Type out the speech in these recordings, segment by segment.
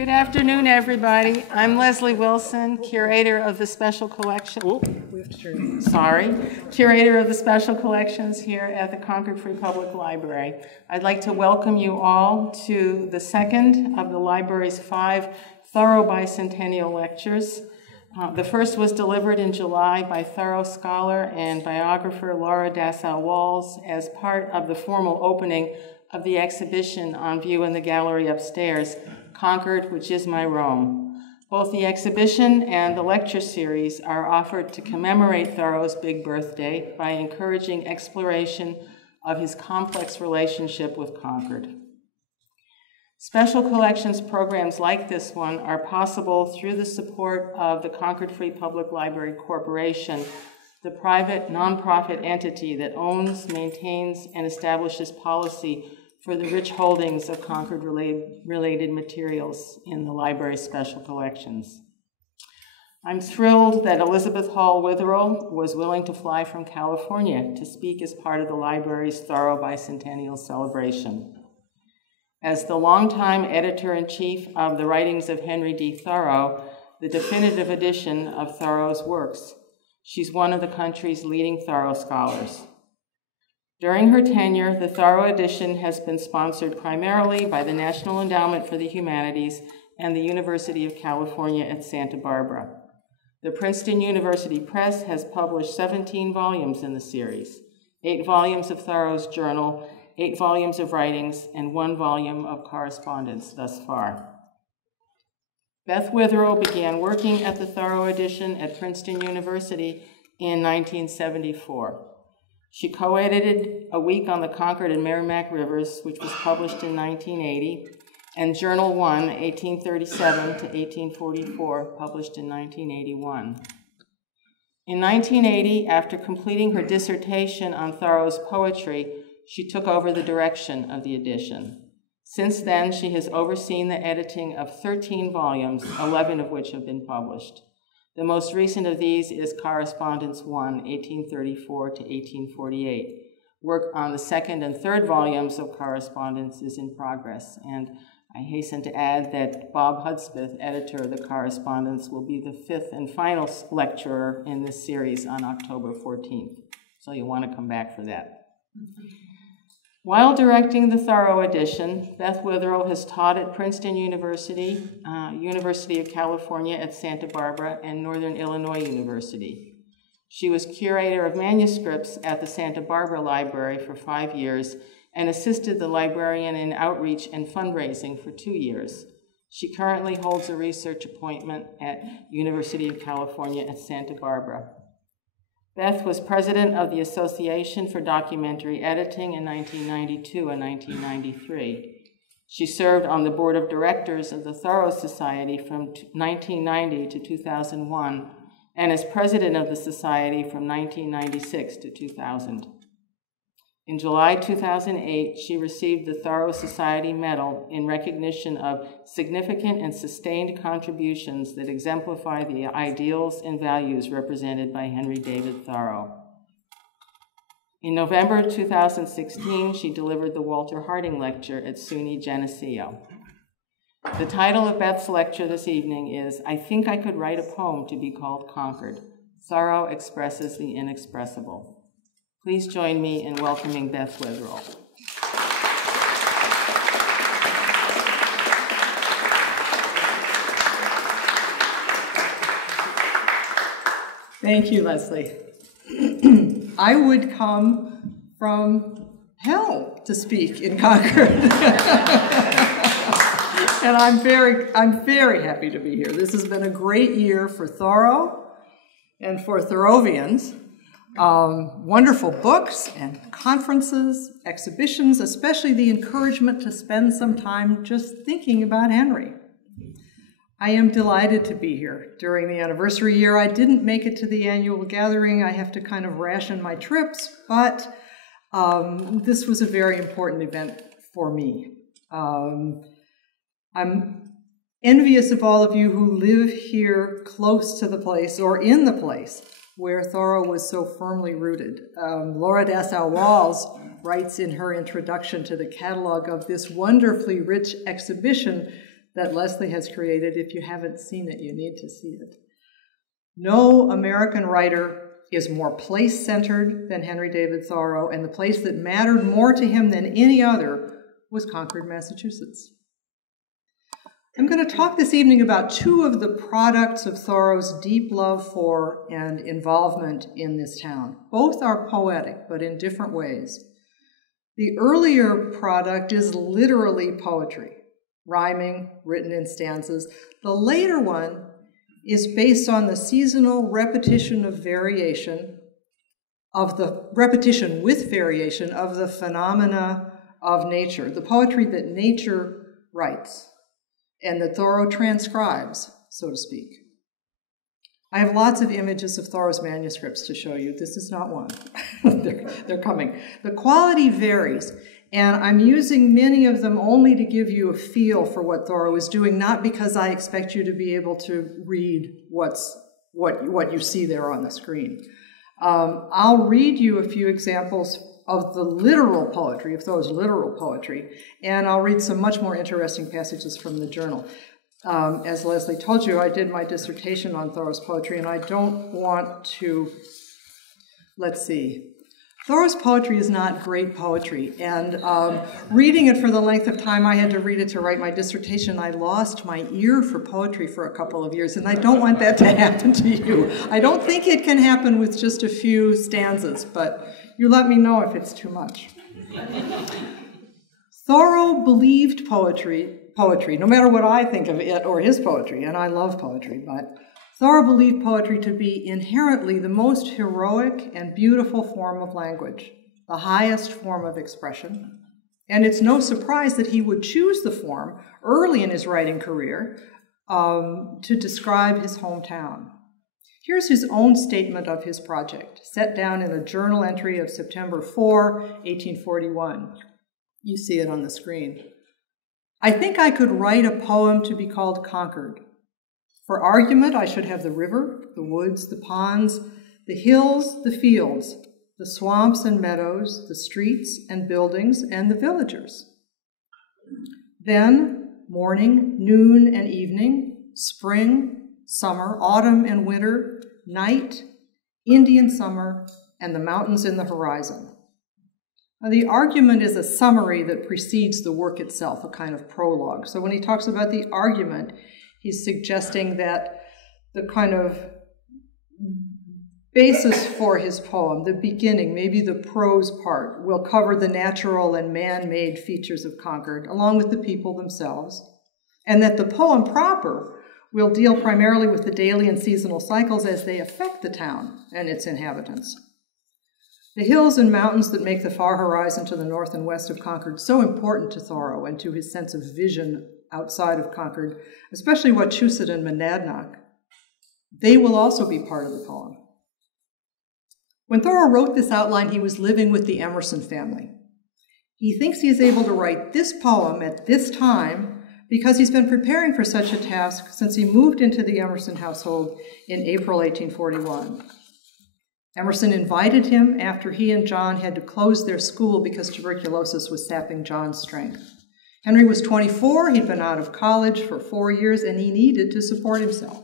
Good afternoon, everybody. I'm Leslie Wilson, curator of the Special Collection. Curator of the Special Collections here at the Concord Free Public Library. I'd like to welcome you all to the second of the library's 5 Thoreau Bicentennial Lectures. The first was delivered in July by Thoreau scholar and biographer Laura Dassau-Walls as part of the formal opening of the exhibition on view in the gallery upstairs, Concord, Which Is My Rome. Both the exhibition and the lecture series are offered to commemorate Thoreau's big birthday by encouraging exploration of his complex relationship with Concord. Special collections programs like this one are possible through the support of the Concord Free Public Library Corporation, the private nonprofit entity that owns, maintains, and establishes policy for the rich holdings of Concord-related materials in the library's special collections. I'm thrilled that Elizabeth Hall Witherell was willing to fly from California to speak as part of the library's Thoreau Bicentennial celebration. As the longtime editor-in-chief of the writings of Henry D. Thoreau, the definitive edition of Thoreau's works, she's one of the country's leading Thoreau scholars. During her tenure, the Thoreau edition has been sponsored primarily by the National Endowment for the Humanities and the University of California at Santa Barbara. The Princeton University Press has published 17 volumes in the series, 8 volumes of Thoreau's journal, 8 volumes of writings, and 1 volume of correspondence thus far. Beth Witherell began working at the Thoreau edition at Princeton University in 1974. She co-edited A Week on the Concord and Merrimack Rivers, which was published in 1980, and Journal 1, 1837 to 1844, published in 1981. In 1980, after completing her dissertation on Thoreau's poetry, she took over the direction of the edition. Since then, she has overseen the editing of 13 volumes, 11 of which have been published. The most recent of these is Correspondence 1, 1834 to 1848. Work on the second and third volumes of Correspondence is in progress, and I hasten to add that Bob Hudspeth, editor of the Correspondence, will be the 5th and final lecturer in this series on October 14th, so you'll want to come back for that. While directing the Thoreau edition, Beth Witherell has taught at Princeton University, University of California at Santa Barbara, and Northern Illinois University. She was curator of manuscripts at the Santa Barbara Library for 5 years and assisted the librarian in outreach and fundraising for 2 years. She currently holds a research appointment at University of California at Santa Barbara. Beth was president of the Association for Documentary Editing in 1992 and 1993. She served on the board of directors of the Thoreau Society from 1990 to 2001, and as president of the Society from 1996 to 2000. In July 2008, she received the Thoreau Society Medal in recognition of significant and sustained contributions that exemplify the ideals and values represented by Henry David Thoreau. In November 2016, she delivered the Walter Harding Lecture at SUNY Geneseo. The title of Beth's lecture this evening is, I Think I Could Write a Poem to be Called Concord. Thoreau Expresses the Inexpressible. Please join me in welcoming Beth Witherell. Thank you, Leslie. I would come from hell to speak in Concord. And I'm very happy to be here. This has been a great year for Thoreau and for Thoreauvians. Wonderful books and conferences, exhibitions, especially the encouragement to spend some time just thinking about Henry. I am delighted to be here during the anniversary year. I didn't make it to the annual gathering. I have to kind of ration my trips, but this was a very important event for me. I'm envious of all of you who live here close to the place or in the place where Thoreau was so firmly rooted. Laura Dassau-Walls writes in her introduction to the catalog of this wonderfully rich exhibition that Leslie has created. If you haven't seen it, you need to see it. No American writer is more place-centered than Henry David Thoreau, and the place that mattered more to him than any other was Concord, Massachusetts. I'm going to talk this evening about two of the products of Thoreau's deep love for and involvement in this town. Both are poetic, but in different ways. The earlier product is literally poetry, rhyming, written in stanzas. The later one is based on the seasonal repetition with variation of the phenomena of nature, the poetry that nature writes and that Thoreau transcribes, so to speak. I have lots of images of Thoreau's manuscripts to show you. This is not one. They're coming. The quality varies, and I'm using many of them only to give you a feel for what Thoreau is doing, not because I expect you to be able to read what you see there on the screen. I'll read you a few examples of the literal poetry, of Thoreau's literal poetry, and I'll read some much more interesting passages from the journal. As Leslie told you, I did my dissertation on Thoreau's poetry, and I don't want to, let's see. Thoreau's poetry is not great poetry, and reading it for the length of time I had to read it to write my dissertation, I lost my ear for poetry for a couple of years, and I don't want that to happen to you. I don't think it can happen with just a few stanzas, but you let me know if it's too much. Thoreau believed poetry, no matter what I think of it or his poetry, and I love poetry, but Thoreau believed poetry to be inherently the most heroic and beautiful form of language, the highest form of expression. And it's no surprise that he would choose the form early in his writing career to describe his hometown. Here's his own statement of his project, set down in a journal entry of September 4, 1841. You see it on the screen. I think I could write a poem to be called Concord. For argument, I should have the river, the woods, the ponds, the hills, the fields, the swamps and meadows, the streets and buildings, and the villagers. Then, morning, noon, and evening, spring, summer, autumn, and winter, night, Indian summer, and the mountains in the horizon. Now, the argument is a summary that precedes the work itself, a kind of prologue. So when he talks about the argument, he's suggesting that the kind of basis for his poem, the beginning, maybe the prose part, will cover the natural and man-made features of Concord, along with the people themselves, and that the poem proper will deal primarily with the daily and seasonal cycles as they affect the town and its inhabitants. The hills and mountains that make the far horizon to the north and west of Concord so important to Thoreau and to his sense of vision outside of Concord, especially Wachusett and Monadnock, they will also be part of the poem. When Thoreau wrote this outline, he was living with the Emerson family. He thinks he is able to write this poem at this time because he's been preparing for such a task since he moved into the Emerson household in April 1841. Emerson invited him after he and John had to close their school because tuberculosis was sapping John's strength. Henry was 24, he'd been out of college for 4 years, and he needed to support himself.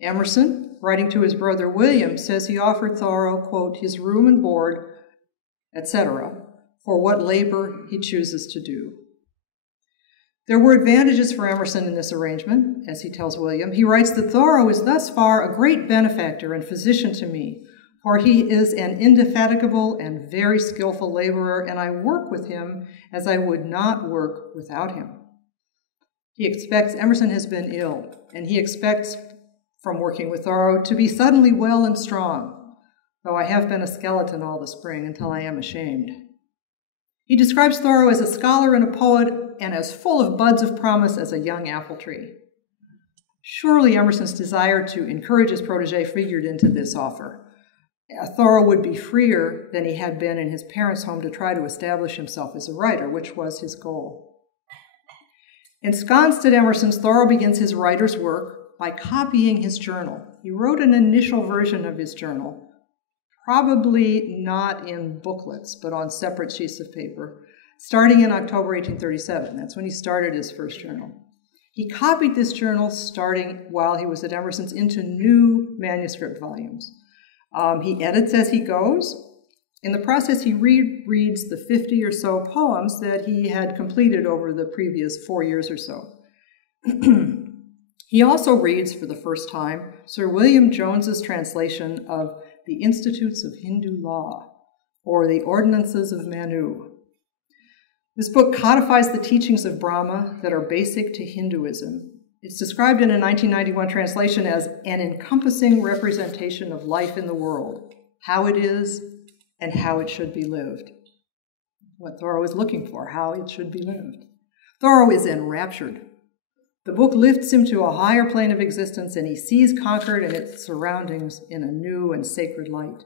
Emerson, writing to his brother William, says he offered Thoreau, quote, his room and board, etc., for what labor he chooses to do. There were advantages for Emerson in this arrangement, as he tells William. He writes that Thoreau is thus far a great benefactor and physician to me, for he is an indefatigable and very skillful laborer, and I work with him as I would not work without him. Emerson has been ill, and he expects from working with Thoreau to be suddenly well and strong, though I have been a skeleton all the spring until I am ashamed. He describes Thoreau as a scholar and a poet and as full of buds of promise as a young apple tree. Surely Emerson's desire to encourage his protege figured into this offer. Thoreau would be freer than he had been in his parents' home to try to establish himself as a writer, which was his goal. Ensconced at Emerson's, Thoreau begins his writer's work by copying his journal. He wrote an initial version of his journal, probably not in booklets, but on separate sheets of paper, starting in October 1837. That's when he started his first journal. He copied this journal starting while he was at Emerson's into new manuscript volumes. He edits as he goes. In the process, he rereads the 50 or so poems that he had completed over the previous 4 years or so. He also reads, for the first time, Sir William Jones's translation of The Institutes of Hindu Law, or The Ordinances of Manu. This book codifies the teachings of Brahma that are basic to Hinduism. It's described in a 1991 translation as an encompassing representation of life in the world, how it is and how it should be lived. What Thoreau is looking for, how it should be lived. Thoreau is enraptured. The book lifts him to a higher plane of existence, and he sees Concord and its surroundings in a new and sacred light.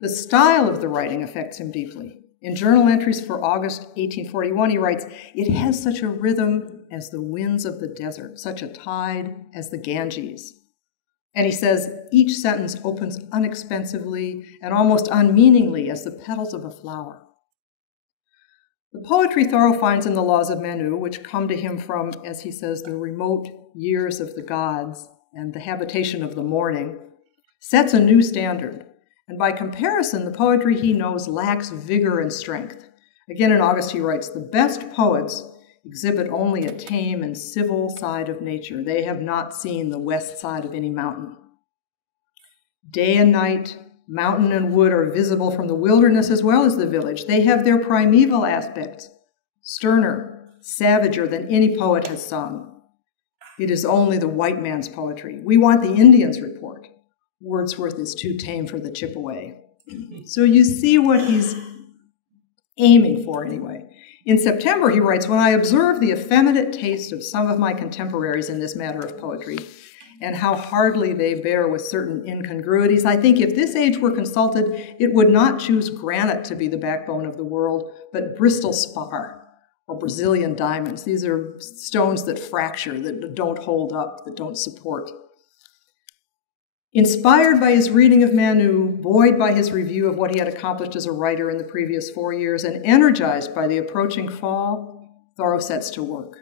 The style of the writing affects him deeply. In journal entries for August 1841, he writes, "It has such a rhythm as the winds of the desert, such a tide as the Ganges." And he says, each sentence opens inexpensively and almost unmeaningly as the petals of a flower. The poetry Thoreau finds in the Laws of Manu, which come to him from, as he says, the remote years of the gods and the habitation of the morning, sets a new standard. And by comparison, the poetry he knows lacks vigor and strength. Again, in August, he writes, "The best poets exhibit only a tame and civil side of nature. They have not seen the west side of any mountain. Day and night, mountain and wood are visible from the wilderness as well as the village. They have their primeval aspects, sterner, savager than any poet has sung. It is only the white man's poetry. We want the Indian's report. Wordsworth is too tame for the Chippewa." So you see what he's aiming for anyway. In September, he writes, "When I observe the effeminate taste of some of my contemporaries in this matter of poetry, and how hardly they bear with certain incongruities, I think if this age were consulted, it would not choose granite to be the backbone of the world, but Bristol spar or Brazilian diamonds. These are stones that fracture, that don't hold up, that don't support." Inspired by his reading of Manu, buoyed by his review of what he had accomplished as a writer in the previous 4 years, and energized by the approaching fall, Thoreau sets to work.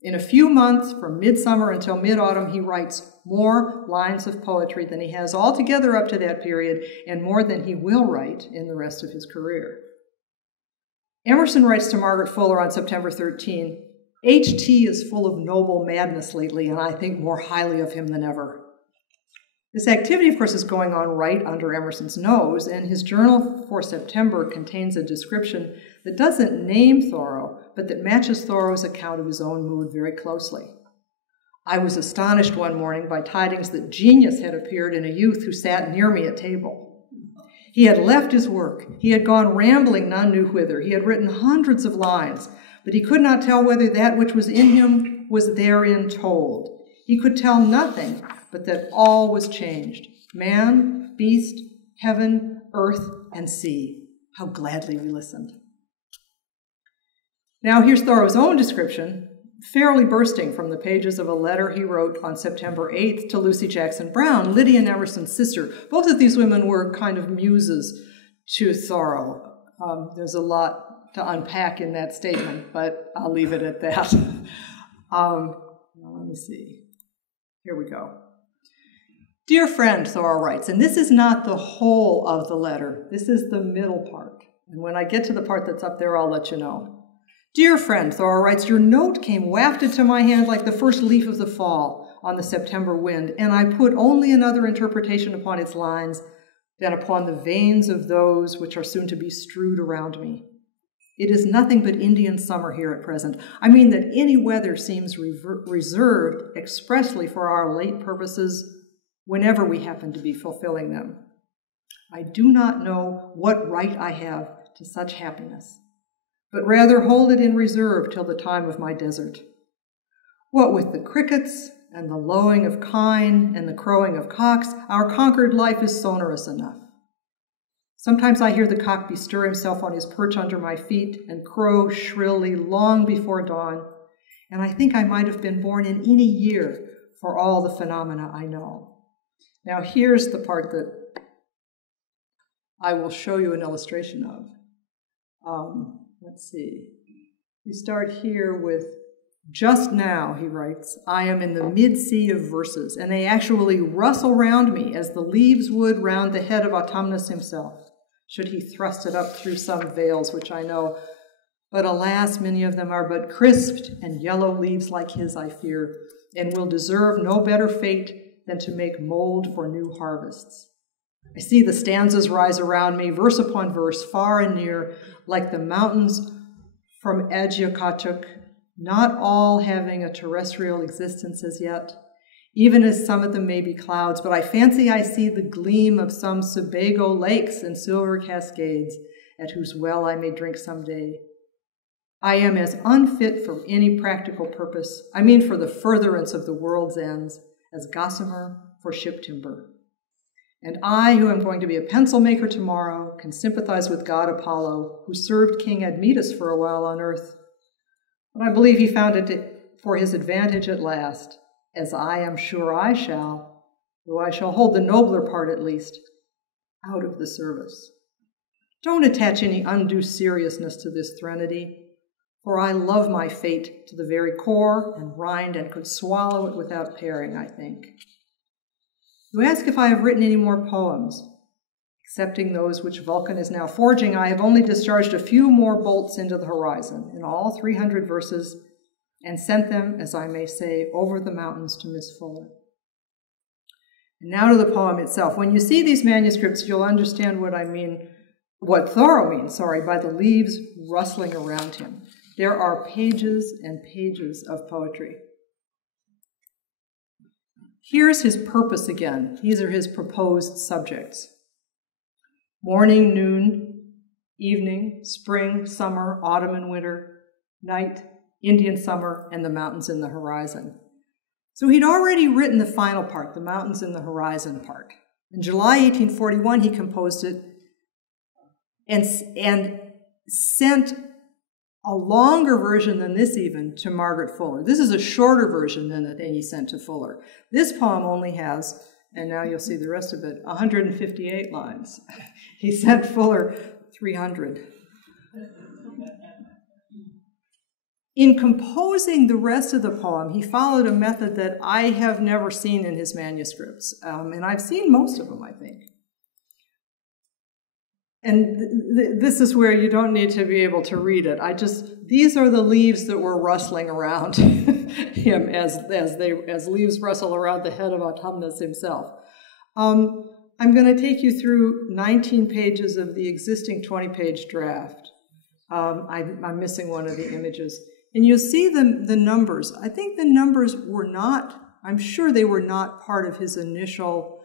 In a few months, from midsummer until mid-autumn, he writes more lines of poetry than he has altogether up to that period, and more than he will write in the rest of his career. Emerson writes to Margaret Fuller on September 13, "H.T. is full of noble madness lately, and I think more highly of him than ever." This activity, of course, is going on right under Emerson's nose, and his journal for September contains a description that doesn't name Thoreau, but that matches Thoreau's account of his own mood very closely. "I was astonished one morning by tidings that genius had appeared in a youth who sat near me at table. He had left his work. He had gone rambling none knew whither. He had written hundreds of lines, but he could not tell whether that which was in him was therein told. He could tell nothing but that all was changed. Man, beast, heaven, earth, and sea. How gladly we listened." Now here's Thoreau's own description, fairly bursting from the pages of a letter he wrote on September 8th to Lucy Jackson Brown, Lydia and Emerson's sister. Both of these women were kind of muses to Thoreau. There's a lot to unpack in that statement, but I'll leave it at that. Let me see. Here we go. "Dear friend," Thoreau writes, and this is not the whole of the letter. This is the middle part. And when I get to the part that's up there, I'll let you know. "Dear friend," Thoreau writes, "your note came wafted to my hand like the first leaf of the fall on the September wind, and I put only another interpretation upon its lines than upon the veins of those which are soon to be strewed around me. It is nothing but Indian summer here at present. I mean that any weather seems reserved expressly for our late purposes whenever we happen to be fulfilling them. I do not know what right I have to such happiness, but rather hold it in reserve till the time of my desert. What with the crickets and the lowing of kine and the crowing of cocks, our Concord life is sonorous enough. Sometimes I hear the cock bestir himself on his perch under my feet and crow shrilly long before dawn, and I think I might have been born in any year for all the phenomena I know." Now here's the part that I will show you an illustration of. Let's see. We start here with Just now, he writes, I am in the mid-sea of verses, and they actually rustle round me as the leaves would round the head of Autumnus himself, should he thrust it up through some veils which I know. But alas, many of them are but crisped and yellow leaves like his, I fear, and will deserve no better fate than to make mold for new harvests. I see the stanzas rise around me, verse upon verse, far and near, like the mountains from Adjakatuk, not all having a terrestrial existence as yet, even as some of them may be clouds, but I fancy I see the gleam of some Sebago lakes and silver cascades, at whose well I may drink some day. I am as unfit for any practical purpose, I mean for the furtherance of the world's ends, as gossamer for ship timber. And I, who am going to be a pencil maker tomorrow, can sympathize with god Apollo, who served King Admetus for a while on earth. But I believe he found it for his advantage at last, as I am sure I shall, though I shall hold the nobler part at least, out of the service. Don't attach any undue seriousness to this threnody, for I love my fate to the very core and rind and could swallow it without pairing, I think. You ask if I have written any more poems. Excepting those which Vulcan is now forging, I have only discharged a few more bolts into the horizon, in all 300 verses, and sent them, as I may say, over the mountains to Miss Fuller. And now to the poem itself. When you see these manuscripts, you'll understand what Thoreau means, by the leaves rustling around him. There are pages and pages of poetry. Here's his purpose again. These are his proposed subjects. Morning, noon, evening, spring, summer, autumn and winter, night, Indian summer, and the mountains in the horizon. So he'd already written the final part, the mountains in the horizon part. In July 1841, he composed it and sent a longer version than this even to Margaret Fuller. This is a shorter version than the thing he sent to Fuller. This poem only has, and now you'll see the rest of it, 158 lines. He sent Fuller 300. In composing the rest of the poem, he followed a method that I have never seen in his manuscripts, and I've seen most of them, I think. And this is where you don't need to be able to read it. These are the leaves that were rustling around him as leaves rustle around the head of Autumnus himself. I'm going to take you through 19 pages of the existing 20-page draft. I'm missing one of the images. And you'll see the numbers. I think the numbers were not, I'm sure they were not part of his initial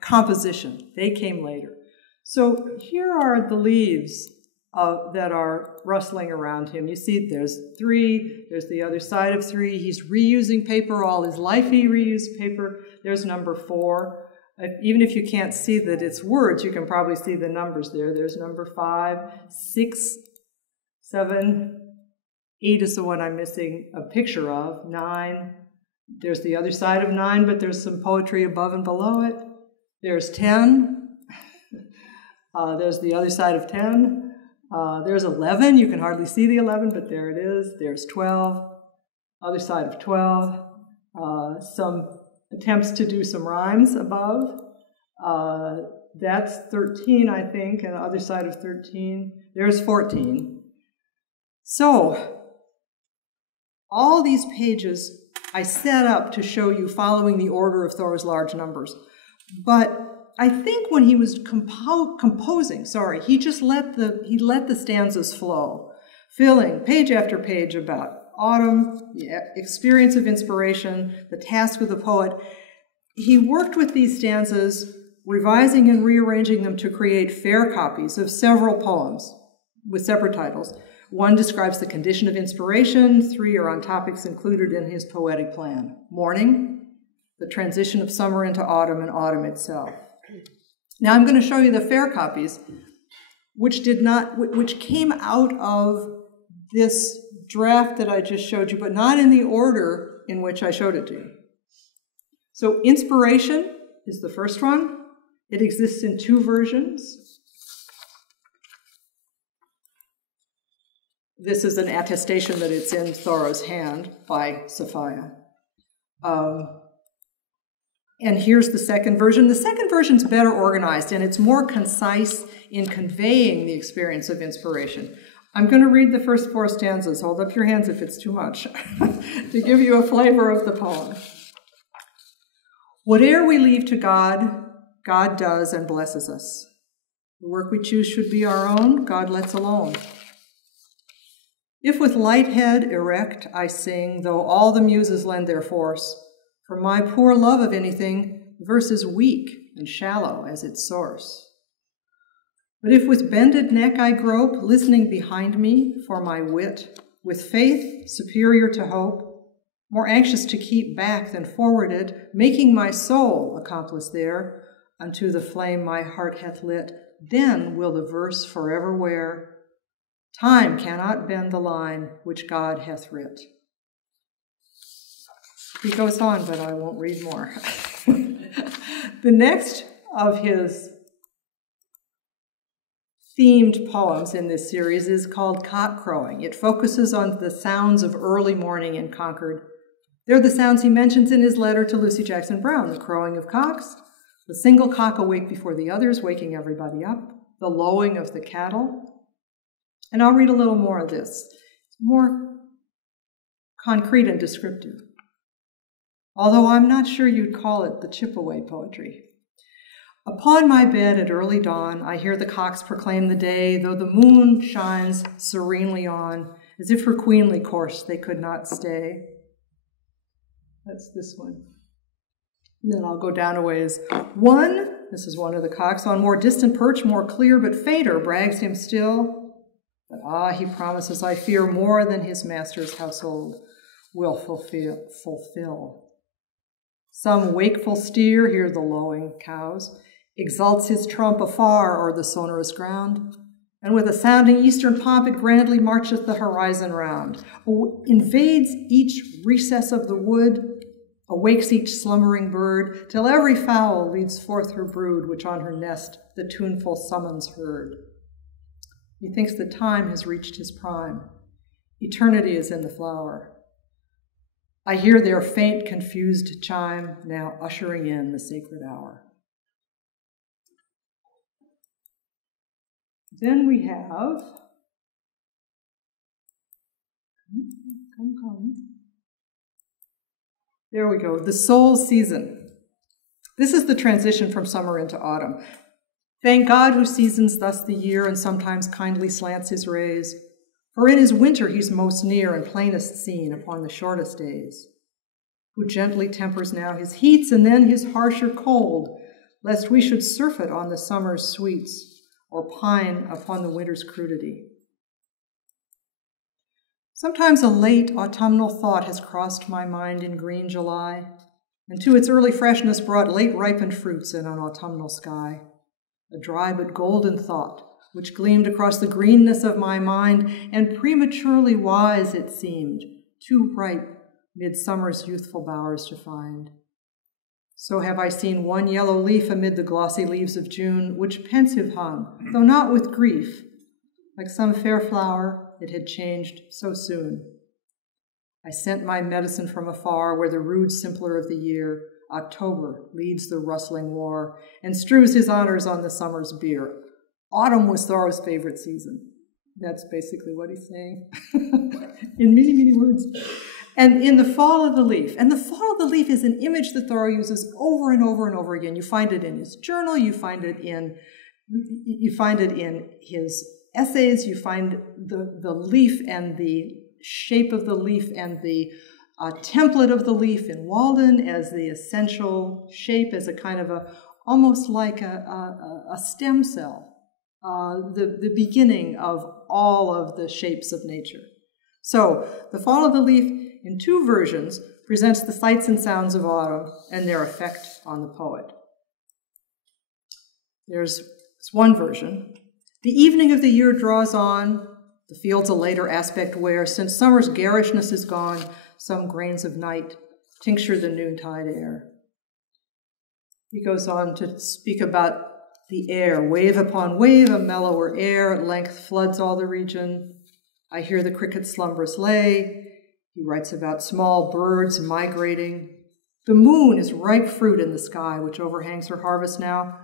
composition. They came later. So here are the leaves that are rustling around him. You see there's 3, there's the other side of 3. He's reusing paper. All his life he reused paper. There's number 4. Even if you can't see that it's words, you can probably see the numbers there. There's number 5, 6, 7, 8 is the one I'm missing a picture of, 9. There's the other side of 9, but there's some poetry above and below it. There's 10. There's the other side of 10. There's 11. You can hardly see the 11, but there it is. There's 12. Other side of 12. Some attempts to do some rhymes above. That's 13, I think, and the other side of 13. There's 14. So, all these pages I set up to show you following the order of Thoreau's large numbers. But I think when he was composing, he just let the stanzas flow, filling page after page about autumn, the experience of inspiration, the task of the poet. He worked with these stanzas, revising and rearranging them to create fair copies of several poems with separate titles. 1 describes the condition of inspiration. 3 are on topics included in his poetic plan. Morning, the transition of summer into autumn, and autumn itself. Now I'm going to show you the fair copies, which came out of this draft that I just showed you, but not in the order in which I showed it to you. So inspiration is the first one. It exists in 2 versions. This is an attestation that it's in Thoreau's hand by Sophia. And here's the second version. The second version's better organized, and it's more concise in conveying the experience of inspiration. I'm going to read the first 4 stanzas. Hold up your hands if it's too much, to give you a flavor of the poem. Whate'er we leave to God, God does and blesses us. The work we choose should be our own, God lets alone. If with light head erect I sing, though all the muses lend their force, for my poor love of anything, the verse is weak and shallow as its source. But if with bended neck I grope, listening behind me for my wit, with faith superior to hope, more anxious to keep back than forward it, making my soul accomplice there, unto the flame my heart hath lit, then will the verse forever wear. Time cannot bend the line which God hath writ. He goes on, but I won't read more. The next of his themed poems in this series is called Cock Crowing. It focuses on the sounds of early morning in Concord. They're the sounds he mentions in his letter to Lucy Jackson Brown: the crowing of cocks, the single cock awake before the others, waking everybody up, the lowing of the cattle. And I'll read a little more of this. It's more concrete and descriptive, although I'm not sure you'd call it the Chippewa poetry. Upon my bed at early dawn, I hear the cocks proclaim the day, though the moon shines serenely on, as if her queenly course they could not stay. That's this one. And then I'll go down a ways. One, this is one of the cocks, on more distant perch, more clear but fainter, brags him still. But he promises, I fear, more than his master's household will fulfill. Some wakeful steer, hear the lowing cows, exalts his trump afar o'er the sonorous ground, and with a sounding eastern pomp it grandly marcheth the horizon round, invades each recess of the wood, awakes each slumbering bird, till every fowl leads forth her brood, which on her nest the tuneful summons heard. Methinks that time has reached his prime. Eternity is in the flower. I hear their faint, confused chime, now ushering in the sacred hour. Then we have, there we go, the soul season. This is the transition from summer into autumn. Thank God who seasons thus the year and sometimes kindly slants his rays, for in his winter he's most near and plainest seen upon the shortest days, who gently tempers now his heats and then his harsher cold, lest we should surfeit on the summer's sweets or pine upon the winter's crudity. Sometimes a late autumnal thought has crossed my mind in green July, and to its early freshness brought late ripened fruits in an autumnal sky. A dry but golden thought, which gleamed across the greenness of my mind, and prematurely wise it seemed, too ripe midsummer's youthful bowers to find. So have I seen one yellow leaf amid the glossy leaves of June, which pensive hung, though not with grief. Like some fair flower, it had changed so soon. I sent my medicine from afar, where the rude simpler of the year, October, leads the rustling war, and strews his honors on the summer's bier. Autumn was Thoreau's favorite season. That's basically what he's saying, in many, many words. And in the fall of the leaf, and the fall of the leaf is an image that Thoreau uses over and over and over again. You find it in his journal, you find it in his essays, you find the leaf and the shape of the leaf and the template of the leaf in Walden as the essential shape, as a kind of almost like a stem cell, the beginning of all of the shapes of nature. So the fall of the leaf in 2 versions presents the sights and sounds of autumn and their effect on the poet. There's one version. The evening of the year draws on, the fields a later aspect wear, since summer's garishness is gone, some grains of night tincture the noontide air. He goes on to speak about the air, wave upon wave, a mellower air at length floods all the region. I hear the cricket's slumberous lay. He writes about small birds migrating. The moon is ripe fruit in the sky, which overhangs her harvest now.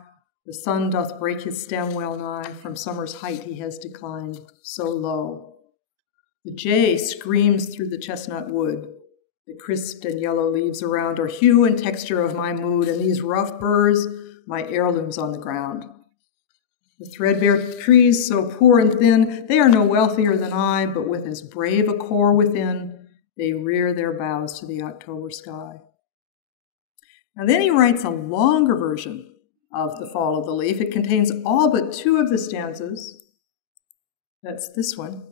The sun doth break his stem well nigh. From summer's height he has declined so low. The jay screams through the chestnut wood. The crisped and yellow leaves around are hue and texture of my mood, and these rough burrs, my heirlooms on the ground. The threadbare trees, so poor and thin, they are no wealthier than I, but with as brave a core within, they rear their boughs to the October sky. Now then he writes a longer version of The Fall of the Leaf. It contains all but 2 of the stanzas, that's this one,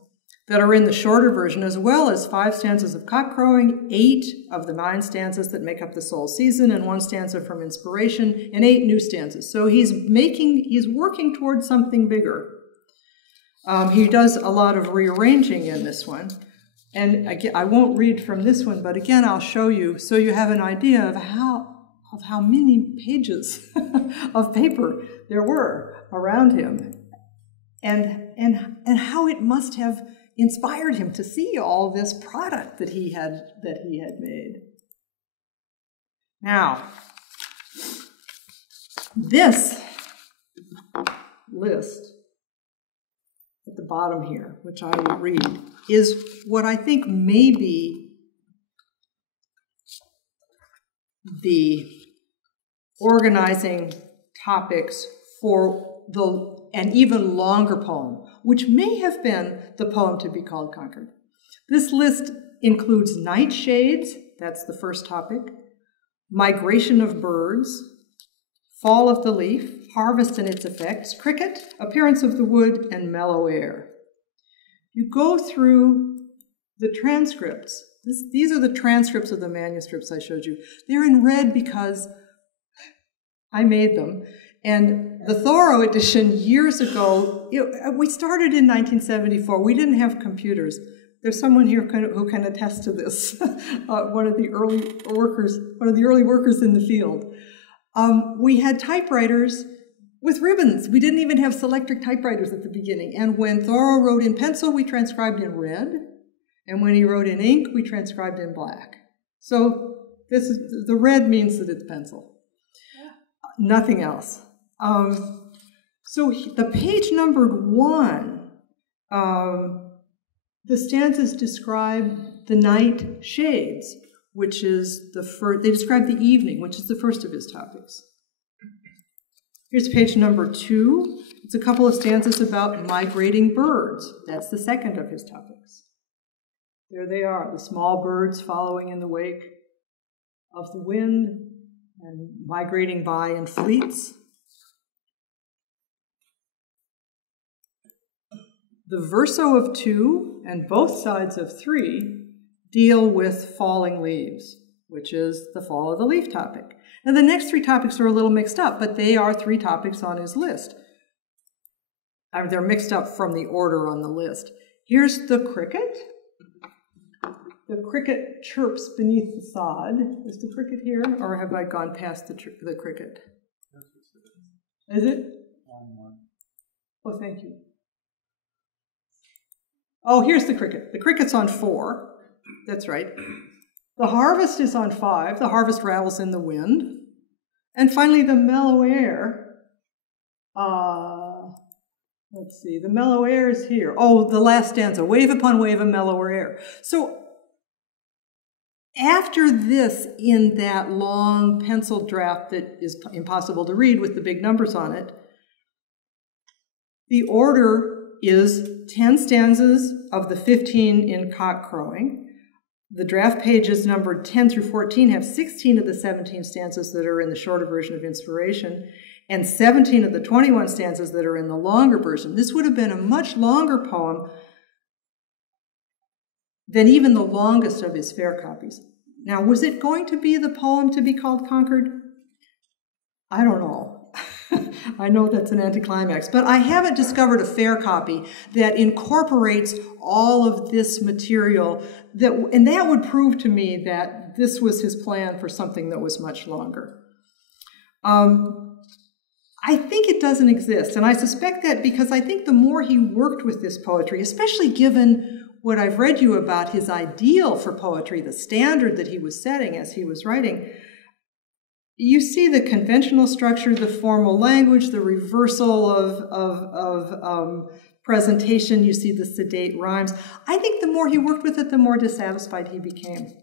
that are in the shorter version, as well as 5 stanzas of cock-crowing, 8 of the 9 stanzas that make up the sole season, and 1 stanza from inspiration, and 8 new stanzas. So he's working towards something bigger. He does a lot of rearranging in this one. And again, I won't read from this one, but again, I'll show you so you have an idea of how many pages of paper there were around him, and how it must have inspired him to see all this product that he had made. Now, this list at the bottom here, which I will read, is what I think may be the organizing topics for an even longer poem, which may have been the poem to be called Concord. This list includes nightshades, that's the first topic, migration of birds, fall of the leaf, harvest and its effects, cricket, appearance of the wood, and mellow air. You go through the transcripts. These are the transcripts of the manuscripts I showed you. They're in red because I made them. And the Thoreau edition years ago, we started in 1974. We didn't have computers. There's someone here who can attest to this, one of the early workers in the field. We had typewriters with ribbons. We didn't even have Selectric typewriters at the beginning. And when Thoreau wrote in pencil, we transcribed in red. And when he wrote in ink, we transcribed in black. So the red means that it's pencil. Nothing else. So the page numbered 1, the stanzas describe the night shades, which is the first. They describe the evening, which is the first of his topics. Here's page number 2. It's a couple of stanzas about migrating birds. That's the second of his topics. There they are, the small birds following in the wake of the wind and migrating by in fleets. The verso of 2 and both sides of 3 deal with falling leaves, which is the fall of the leaf topic. Now the next 3 topics are a little mixed up, but they are 3 topics on his list. They're mixed up from the order on the list. Here's the cricket. The cricket chirps beneath the sod. Is the cricket here, or have I gone past the cricket? Is it? Oh, thank you. Oh, here's the cricket. The cricket's on 4. That's right. The harvest is on 5. The harvest rattles in the wind. And finally, the mellow air. Let's see. The mellow air is here. Oh, the last stanza. Wave upon wave, a mellower air. So after this, in that long pencil draft that is impossible to read with the big numbers on it, the order is 10 stanzas of the 15 in cock crowing. The draft pages numbered 10 through 14 have 16 of the 17 stanzas that are in the shorter version of Inspiration, and 17 of the 21 stanzas that are in the longer version. This would have been a much longer poem than even the longest of his fair copies. Now, was it going to be the poem to be called Concord? I don't know. I know that's an anticlimax, but I haven't discovered a fair copy that incorporates all of this material, and that would prove to me that this was his plan for something that was much longer. I think it doesn't exist, and I suspect that because I think the more he worked with this poetry, especially given what I've read you about his ideal for poetry, the standard that he was setting as he was writing, you see the conventional structure, the formal language, the reversal of presentation. You see the sedate rhymes. I think the more he worked with it, the more dissatisfied he became.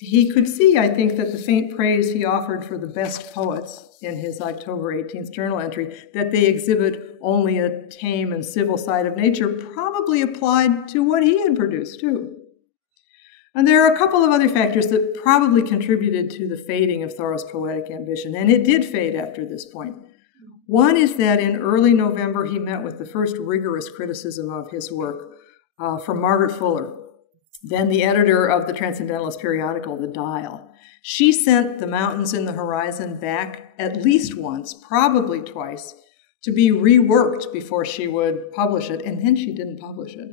He could see, I think, that the faint praise he offered for the best poets in his October 18th journal entry, that they exhibit only a tame and civil side of nature, probably applied to what he had produced, too. And there are a couple of other factors that probably contributed to the fading of Thoreau's poetic ambition, and it did fade after this point. One is that in early November, he met with the first rigorous criticism of his work from Margaret Fuller, then the editor of the Transcendentalist periodical, The Dial. She sent The Mountains in the Horizon back at least once, probably twice, to be reworked before she would publish it, and then she didn't publish it.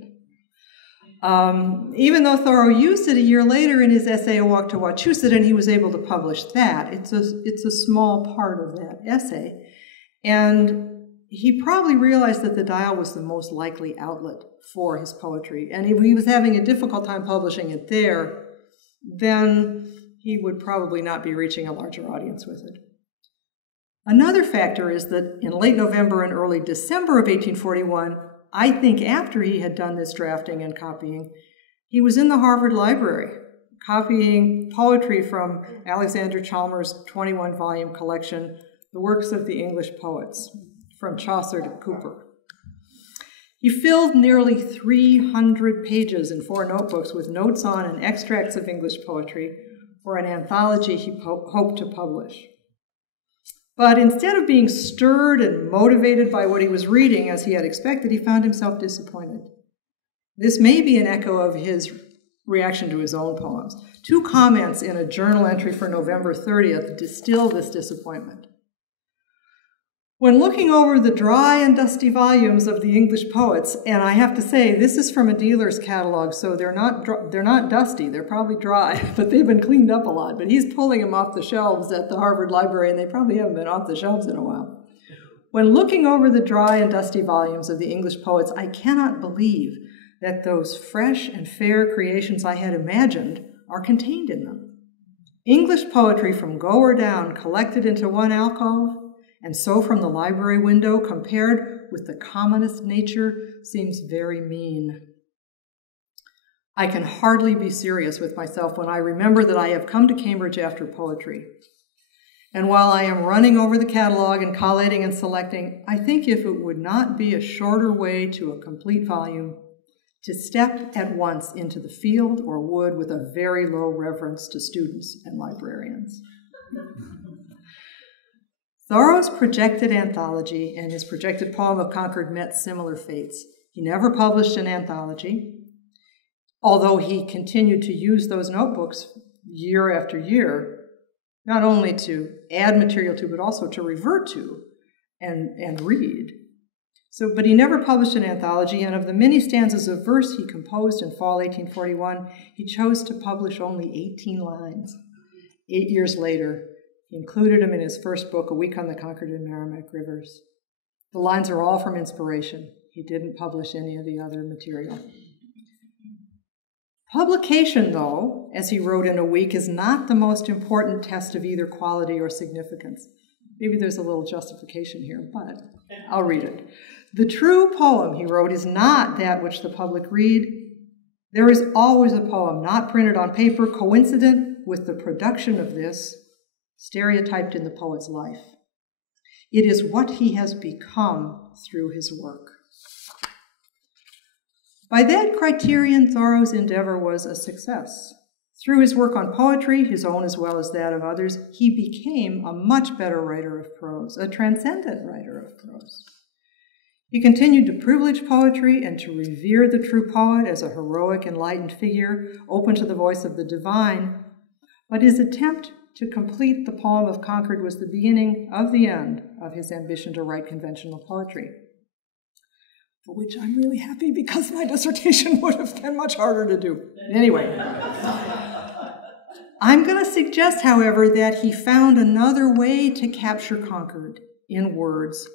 Even though Thoreau used it a year later in his essay, A Walk to Wachusett, and he was able to publish that, it's a small part of that essay. And he probably realized that The Dial was the most likely outlet for his poetry. And if he was having a difficult time publishing it there, then he would probably not be reaching a larger audience with it. Another factor is that in late November and early December of 1841, I think after he had done this drafting and copying, he was in the Harvard Library copying poetry from Alexander Chalmers' 21-volume collection, The Works of the English Poets, from Chaucer to Cooper. He filled nearly 300 pages in 4 notebooks with notes on and extracts of English poetry for an anthology he hoped to publish. But instead of being stirred and motivated by what he was reading, as he had expected, he found himself disappointed. This may be an echo of his reaction to his own poems. 2 comments in a journal entry for November 30th distill this disappointment. When looking over the dry and dusty volumes of the English poets, and I have to say, this is from a dealer's catalog, so they're not dusty, they're probably dry, but they've been cleaned up a lot. But he's pulling them off the shelves at the Harvard Library, and they probably haven't been off the shelves in a while. When looking over the dry and dusty volumes of the English poets, I cannot believe that those fresh and fair creations I had imagined are contained in them. English poetry from Gower down collected into one alcove, and so from the library window, compared with the commonest nature, seems very mean. I can hardly be serious with myself when I remember that I have come to Cambridge after poetry. And while I am running over the catalog and collating and selecting, I think if it would not be a shorter way to a complete volume, to step at once into the field or wood with a very low reverence to students and librarians. Thoreau's projected anthology and his projected poem of Concord met similar fates. He never published an anthology, although he continued to use those notebooks year after year, not only to add material to, but also to revert to and read. But he never published an anthology, and of the many stanzas of verse he composed in fall 1841, he chose to publish only 18 lines. 8 years later, he included them in his first book, A Week on the Concord and Merrimack Rivers. The lines are all from inspiration. He didn't publish any of the other material. Publication, though, as he wrote in A Week, is not the most important test of either quality or significance. Maybe there's a little justification here, but I'll read it. The true poem, he wrote, is not that which the public read. There is always a poem not printed on paper, coincident with the production of this, stereotyped in the poet's life. It is what he has become through his work. By that criterion, Thoreau's endeavor was a success. Through his work on poetry, his own as well as that of others, he became a much better writer of prose, a transcendent writer of prose. He continued to privilege poetry and to revere the true poet as a heroic, enlightened figure, open to the voice of the divine, but his attempt to complete the poem of Concord was the beginning of the end of his ambition to write conventional poetry, for which I'm really happy because my dissertation would have been much harder to do. Anyway, I'm going to suggest, however, that he found another way to capture Concord in words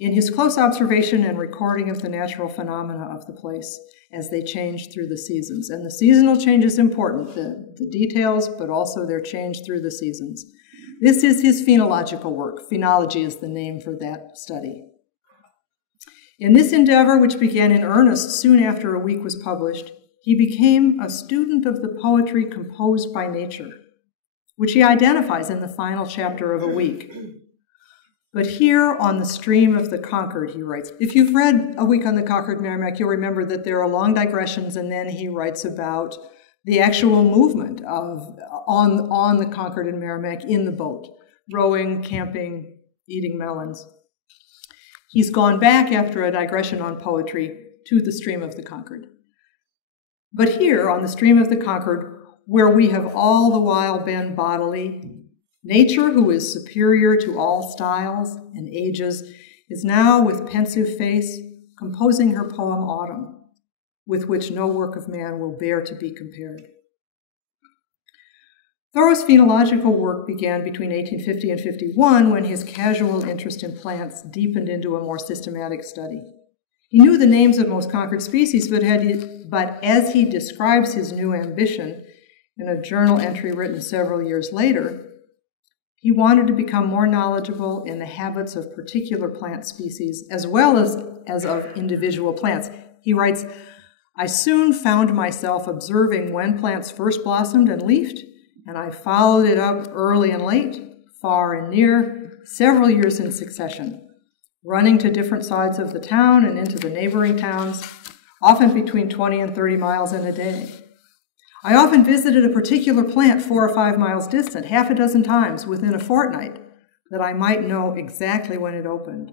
in his close observation and recording of the natural phenomena of the place as they change through the seasons. And the seasonal change is important, the details, but also their change through the seasons. This is his phenological work. Phenology is the name for that study. In this endeavor, which began in earnest soon after a week was published, he became a student of the poetry composed by nature, which he identifies in the final chapter of A Week. But here on the stream of the Concord, he writes, if you've read A Week on the Concord Merrimack, you'll remember that there are long digressions, and then he writes about the actual movement on the Concord and Merrimack in the boat, rowing, camping, eating melons. He's gone back after a digression on poetry to the stream of the Concord. But here on the stream of the Concord, where we have all the while been bodily, nature, who is superior to all styles and ages, is now with pensive face composing her poem Autumn, with which no work of man will bear to be compared. Thoreau's phenological work began between 1850 and 51 when his casual interest in plants deepened into a more systematic study. He knew the names of most Concord species, but as he describes his new ambition in a journal entry written several years later, he wanted to become more knowledgeable in the habits of particular plant species as well as of individual plants. He writes, I soon found myself observing when plants first blossomed and leafed, and I followed it up early and late, far and near, several years in succession, running to different sides of the town and into the neighboring towns, often between 20 and 30 miles in a day. I often visited a particular plant 4 or 5 miles distant, half a dozen times within a fortnight, that I might know exactly when it opened,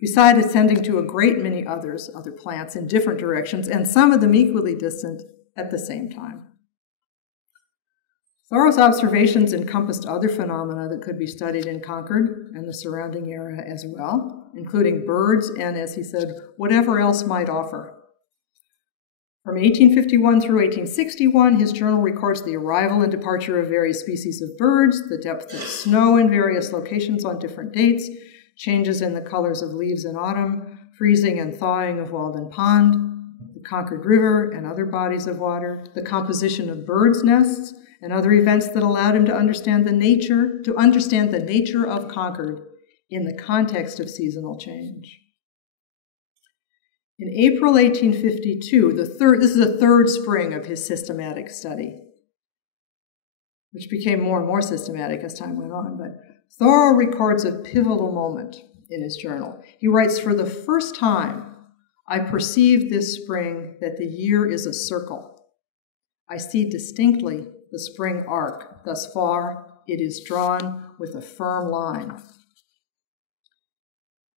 besides attending to a great many other plants in different directions, and some of them equally distant at the same time. Thoreau's observations encompassed other phenomena that could be studied in Concord and the surrounding area as well, including birds and, as he said, whatever else might offer. From 1851 through 1861, his journal records the arrival and departure of various species of birds, the depth of snow in various locations on different dates, changes in the colors of leaves in autumn, freezing and thawing of Walden Pond, the Concord River and other bodies of water, the composition of birds' nests, and other events that allowed him to understand the nature of Concord in the context of seasonal change. In April 1852, this is the third spring of his systematic study, which became more and more systematic as time went on, but Thoreau records a pivotal moment in his journal. He writes, for the first time, I perceive this spring that the year is a circle. I see distinctly the spring arc. Thus far, it is drawn with a firm line.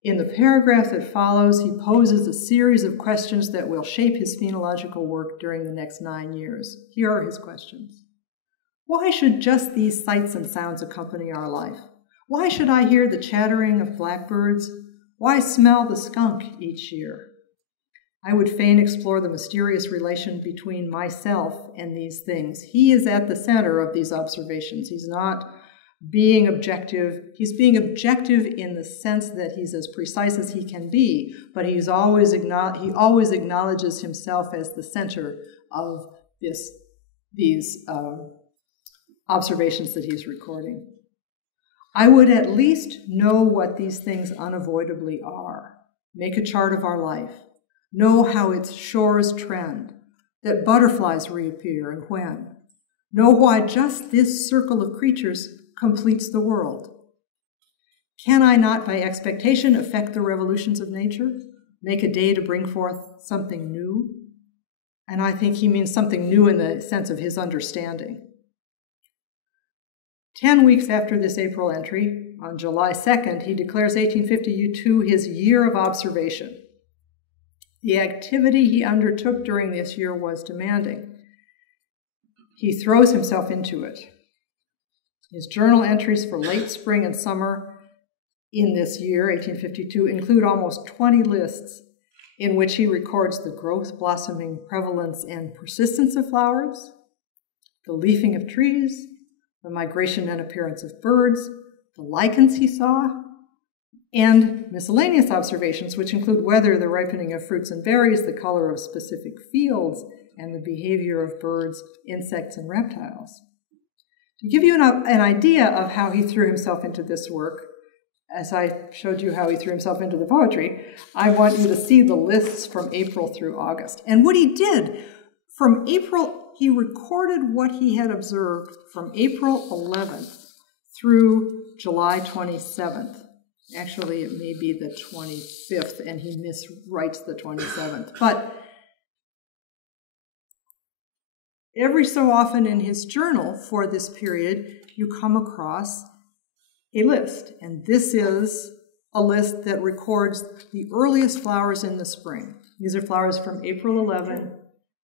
In the paragraph that follows, he poses a series of questions that will shape his phenological work during the next 9 years. Here are his questions. Why should just these sights and sounds accompany our life? Why should I hear the chattering of blackbirds? Why smell the skunk each year? I would fain explore the mysterious relation between myself and these things. He is at the center of these observations. He's not being objective. He's being objective in the sense that he's as precise as he can be, but he always acknowledges himself as the center of these observations that he's recording. I would at least know what these things unavoidably are, make a chart of our life, know how its shores trend, that butterflies reappear and when, know why just this circle of creatures completes the world. Can I not, by expectation, affect the revolutions of nature, make a day to bring forth something new? And I think he means something new in the sense of his understanding. 10 weeks after this April entry, on July 2nd, he declares 1852 his year of observation. The activity he undertook during this year was demanding. He throws himself into it. His journal entries for late spring and summer in this year, 1852, include almost 20 lists in which he records the growth, blossoming, prevalence, and persistence of flowers, the leafing of trees, the migration and appearance of birds, the lichens he saw, and miscellaneous observations, which include weather, the ripening of fruits and berries, the color of specific fields, and the behavior of birds, insects, and reptiles. To give you an idea of how he threw himself into this work, as I showed you how he threw himself into the poetry, I want you to see the lists from April through August. And what he did, from April, he recorded what he had observed from April 11th through July 27th. Actually, it may be the 25th, and he miswrites the 27th. But every so often in his journal for this period, you come across a list. And this is a list that records the earliest flowers in the spring. These are flowers from April 11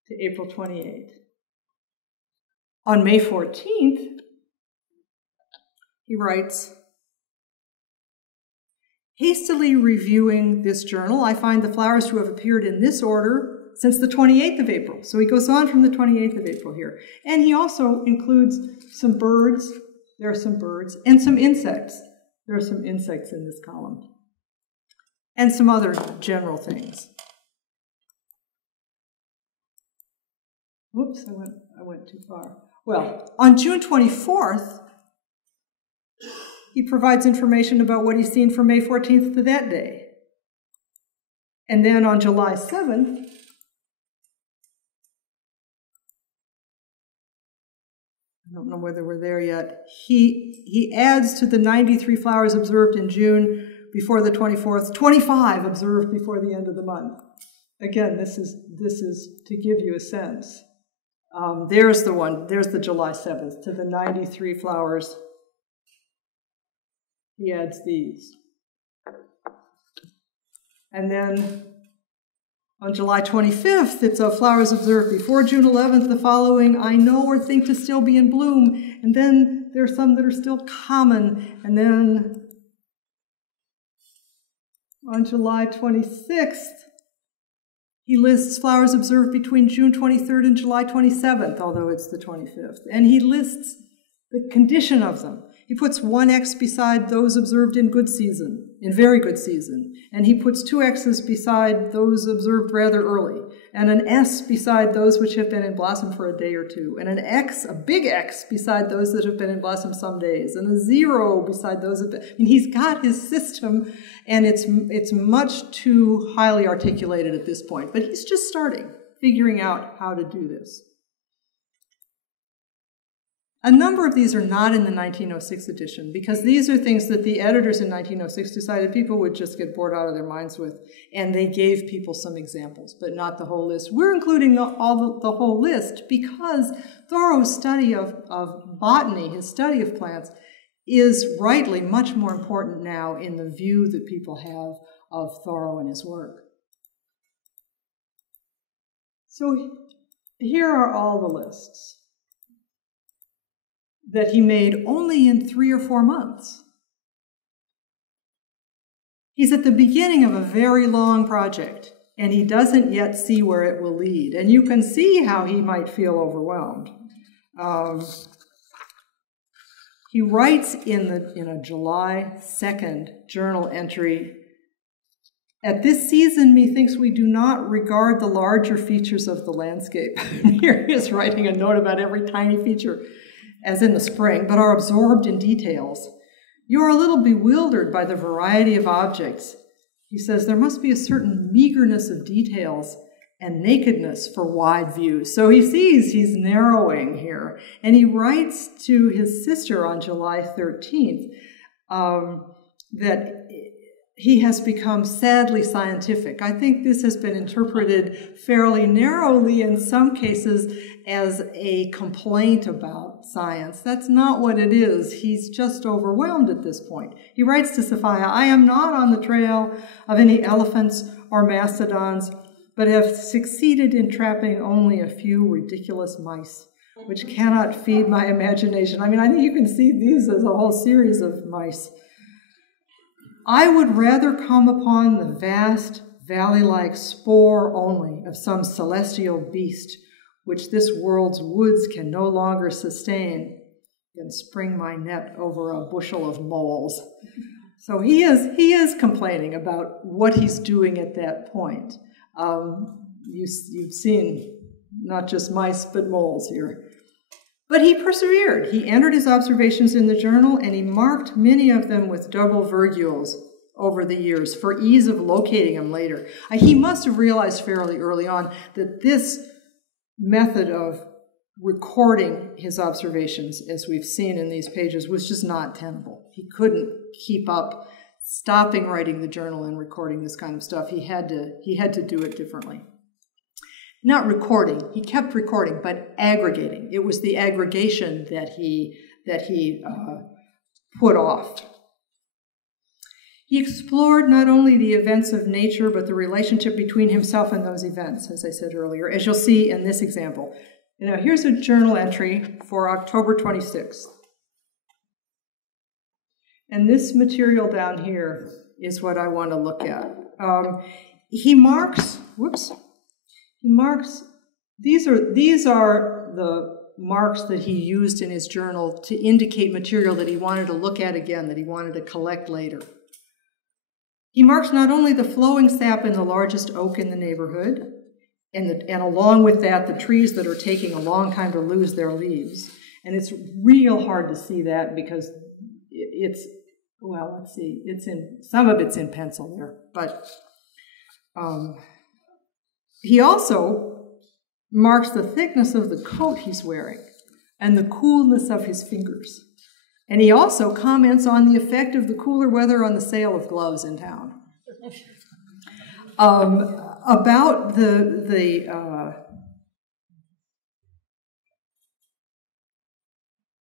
to April 28. On May 14th, he writes, hastily reviewing this journal, I find the flowers to have appeared in this order since the 28th of April. So he goes on from the 28th of April here. And he also includes some birds. There are some birds. And some insects. There are some insects in this column. And some other general things. Whoops, I went too far. Well, on June 24th, he provides information about what he's seen from May 14th to that day. And then on July 7th, I don't know whether we're there yet, he adds to the 93 flowers observed in June before the 24th, 25 observed before the end of the month. Again, this is to give you a sense. There's the July 7th, to the 93 flowers. He adds these. And then on July 25th, it's flowers observed before June 11th, the following I know or think to still be in bloom. And then there are some that are still common. And then on July 26th, he lists flowers observed between June 23rd and July 27th, although it's the 25th. And he lists the condition of them. He puts one X beside those observed in good season, in very good season. And he puts two X's beside those observed rather early. And an S beside those which have been in blossom for a day or two. And an X, a big X, beside those that have been in blossom some days. And a 0 beside those that have been... I mean, he's got his system, and it's much too highly articulated at this point. But he's just starting, figuring out how to do this. A number of these are not in the 1906 edition because these are things that the editors in 1906 decided people would just get bored out of their minds with, and they gave people some examples, but not the whole list. We're including the whole list because Thoreau's study of botany, his study of plants, is rightly much more important now in the view that people have of Thoreau and his work. So here are all the lists that he made only in 3 or 4 months. He's at the beginning of a very long project, and he doesn't yet see where it will lead. And you can see how he might feel overwhelmed. He writes in a July 2nd journal entry, at this season, methinks we do not regard the larger features of the landscape. Here he is writing a note about every tiny feature, as in the spring, but are absorbed in details. You are a little bewildered by the variety of objects. He says there must be a certain meagerness of details and nakedness for wide views. So he sees he's narrowing here. And he writes to his sister on July 13th that he has become sadly scientific. I think this has been interpreted fairly narrowly in some cases as a complaint about science. That's not what it is. He's just overwhelmed at this point. He writes to Sophia, I am not on the trail of any elephants or mastodons, but have succeeded in trapping only a few ridiculous mice, which cannot feed my imagination. I mean, I think you can see these as a whole series of mice. I would rather come upon the vast, valley-like spore only of some celestial beast which this world's woods can no longer sustain than spring my net over a bushel of moles. So he is complaining about what he's doing at that point. You've seen not just mice, but moles here. But he persevered. He entered his observations in the journal, and he marked many of them with double virgules over the years for ease of locating them later. He must have realized fairly early on that this method of recording his observations, as we've seen in these pages, was just not tenable. He couldn't keep up stopping writing the journal and recording this kind of stuff. He had to do it differently. Not recording, he kept recording, but aggregating. It was the aggregation that he put off. He explored not only the events of nature, but the relationship between himself and those events, as I said earlier, as you'll see in this example. Now, here's a journal entry for October 26th. And this material down here is what I want to look at. He marks, these are the marks that he used in his journal to indicate material that he wanted to look at again, that he wanted to collect later. He marks not only the flowing sap in the largest oak in the neighborhood, and along with that, the trees that are taking a long time to lose their leaves. And it's real hard to see that because well, let's see, some of it's in pencil there, but he also marks the thickness of the coat he's wearing and the coolness of his fingers. And he also comments on the effect of the cooler weather on the sale of gloves in town. About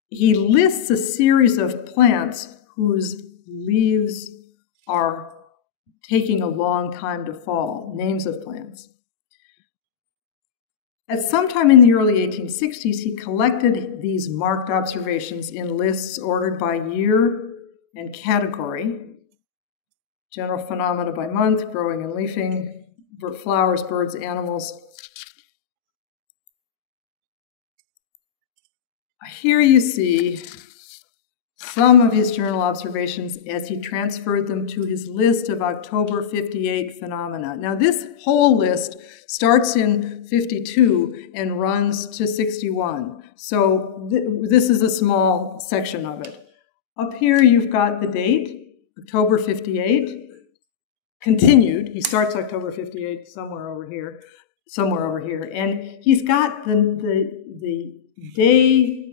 he lists a series of plants whose leaves are taking a long time to fall, names of plants. At some time in the early 1860s, he collected these marked observations in lists ordered by year and category, general phenomena by month, growing and leafing, flowers, birds, animals. Here you see some of his journal observations as he transferred them to his list of October 58 phenomena. Now, this whole list starts in 52 and runs to 61. So this is a small section of it. Up here, you've got the date, October 58, continued. He starts October 58 somewhere over here. And he's got the day,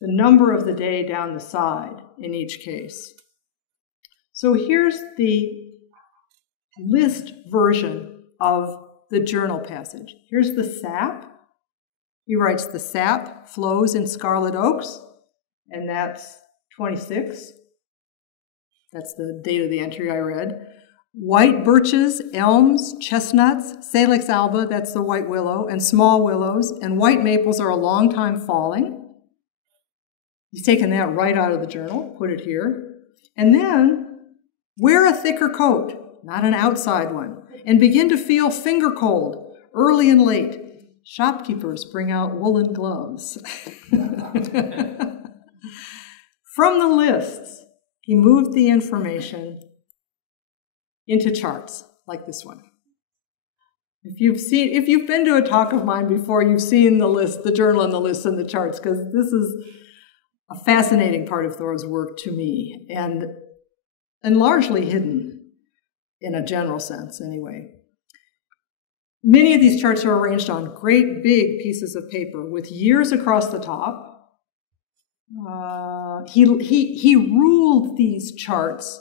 the number of the day down the side in each case. So here's the list version of the journal passage. Here's the sap. He writes, the sap flows in scarlet oaks, and that's 26. That's the date of the entry I read. White birches, elms, chestnuts, Salix alba, that's the white willow, and small willows, and white maples are a long time falling. He's taken that right out of the journal, put it here. And then, wear a thicker coat, not an outside one, and begin to feel finger cold, early and late. Shopkeepers bring out woolen gloves. From the lists, he moved the information into charts, like this one. If you've been to a talk of mine before, you've seen the list, the journal and the lists and the charts, because this is a fascinating part of Thoreau's work to me, and largely hidden in a general sense anyway. Many of these charts are arranged on great big pieces of paper with years across the top. He ruled these charts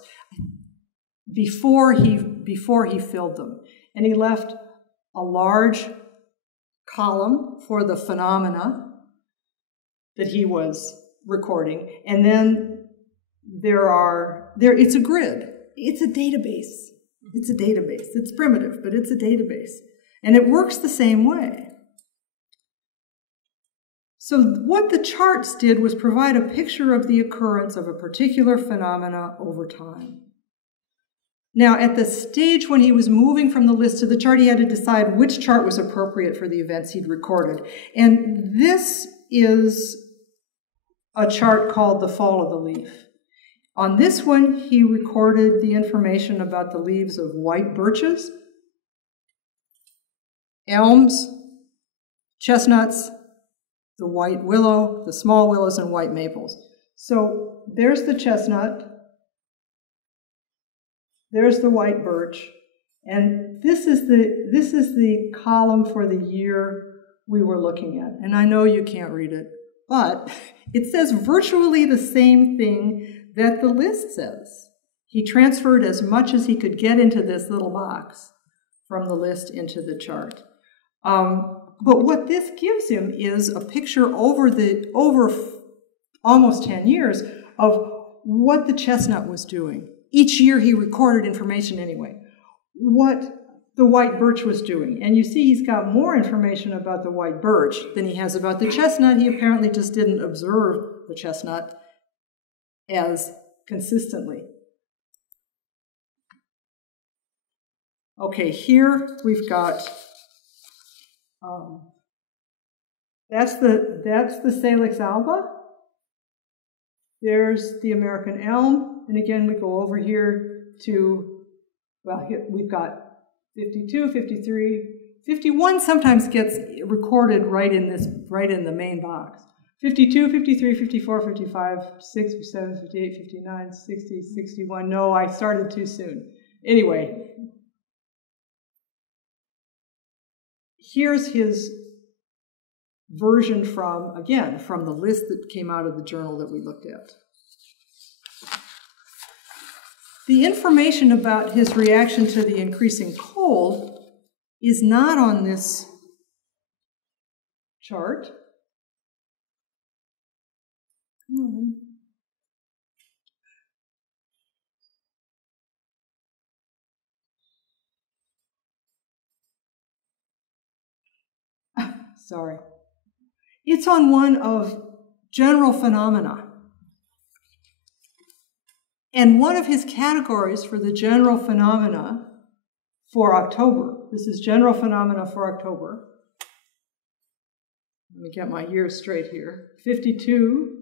before he filled them, and he left a large column for the phenomena that he was recording, and then it's a grid. It's a database. It's primitive, but it's a database, and it works the same way. So what the charts did was provide a picture of the occurrence of a particular phenomena over time. Now, at the stage when he was moving from the list to the chart, he had to decide which chart was appropriate for the events he'd recorded. And this is a chart called The Fall of the Leaf. On this one, he recorded the information about the leaves of white birches, elms, chestnuts, the white willow, the small willows, and white maples. So there's the chestnut, there's the white birch, and this is the column for the year we were looking at. And I know you can't read it, but it says virtually the same thing that the list says. He transferred as much as he could get into this little box from the list into the chart. But what this gives him is a picture over almost 10 years of what the chestnut was doing. Each year he recorded information anyway. What the white birch was doing. And you see he's got more information about the white birch than he has about the chestnut. He apparently just didn't observe the chestnut as consistently. Okay, here we've got, that's the Salix alba. There's the American elm. And again, we go over here to, well, here we've got 52, 53, 51 sometimes gets recorded right in the main box. 52, 53, 54, 55, 6, 57, 58, 59, 60, 61. No, I started too soon. Anyway, here's his version from the list that came out of the journal that we looked at. The information about his reaction to the increasing cold is not on this chart. Come on. Sorry. It's on one of general phenomena. And one of his categories for the general phenomena for October, this is general phenomena for October. Let me get my years straight here. 52,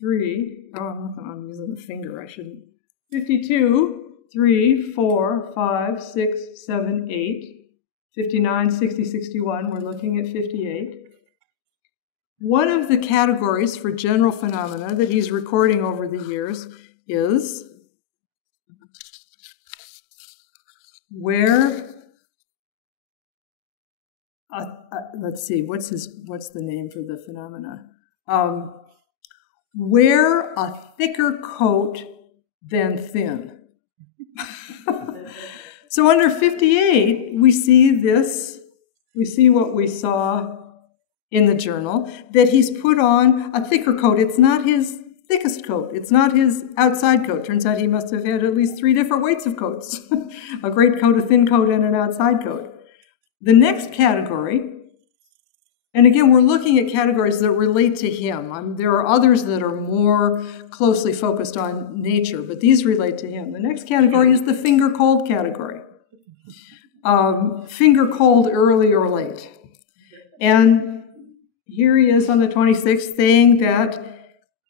3, I'm using the finger, I shouldn't. 52, 3, 4, 5, 6, 7, 8, 59, 60, 61, we're looking at 58. One of the categories for general phenomena that he's recording over the years is where, let's see, what's the name for the phenomena? Wear a thicker coat than thin. So under 58, we see what we saw in the journal, that he's put on a thicker coat. It's not his thickest coat. It's not his outside coat. Turns out he must have had at least 3 different weights of coats. A great coat, a thin coat, and an outside coat. The next category, and again, we're looking at categories that relate to him. There are others that are more closely focused on nature, but these relate to him. The next category is the finger cold category. Finger cold early or late. And here he is on the 26th saying that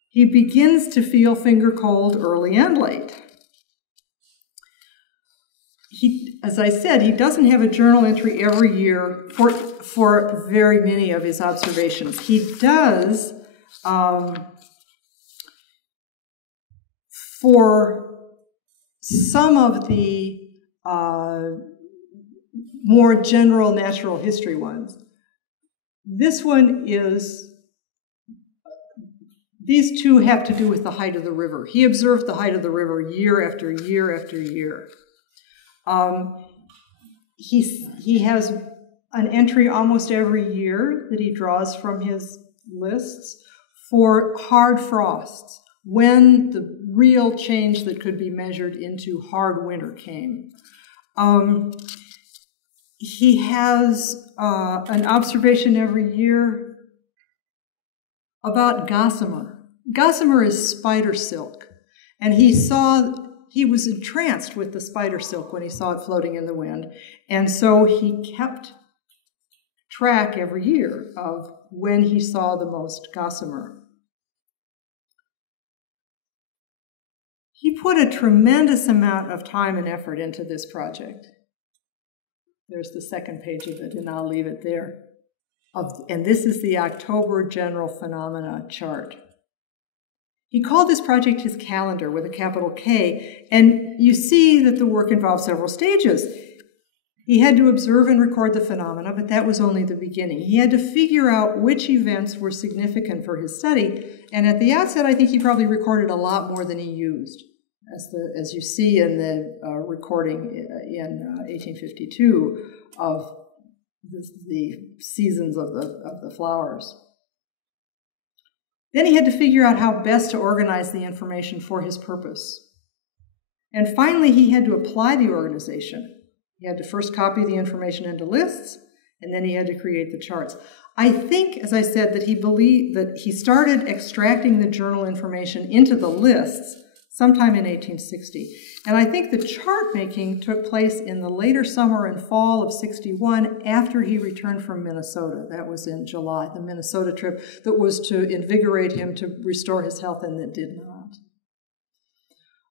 he begins to feel finger cold early and late. As I said, he doesn't have a journal entry every year for very many of his observations. He does for some of the more general natural history ones. This one is, these two have to do with the height of the river. He observed the height of the river year after year after year. He has an entry almost every year that he draws from his lists for hard frosts, when the real change that could be measured into hard winter came. He has an observation every year about gossamer. Gossamer is spider silk, and he was entranced with the spider silk when he saw it floating in the wind, and so he kept track every year of when he saw the most gossamer. He put a tremendous amount of time and effort into this project. There's the second page of it, and I'll leave it there. And this is the October General Phenomena chart. He called this project his calendar with a capital K, and you see that the work involved several stages. He had to observe and record the phenomena, but that was only the beginning. He had to figure out which events were significant for his study, and at the outset, I think he probably recorded a lot more than he used, as you see in the recording in 1852 of the seasons of the flowers. Then he had to figure out how best to organize the information for his purpose. And finally, he had to apply the organization. He had to first copy the information into lists, and then he had to create the charts. I think, as I said, that he believed that he started extracting the journal information into the lists sometime in 1860. And I think the chart making took place in the later summer and fall of 61 after he returned from Minnesota. That was in July, the Minnesota trip that was to invigorate him to restore his health, and that did not.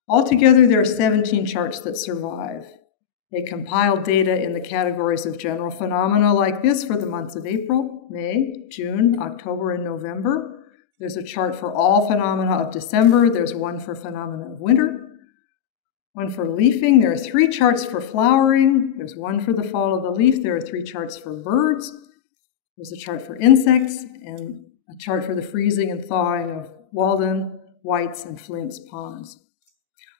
Altogether, there are 17 charts that survive. They compiled data in the categories of general phenomena like this for the months of April, May, June, October, and November. There's a chart for all phenomena of December. There's one for phenomena of winter, one for leafing. There are 3 charts for flowering. There's one for the fall of the leaf. There are 3 charts for birds. There's a chart for insects and a chart for the freezing and thawing of Walden, White's, and Flint's ponds.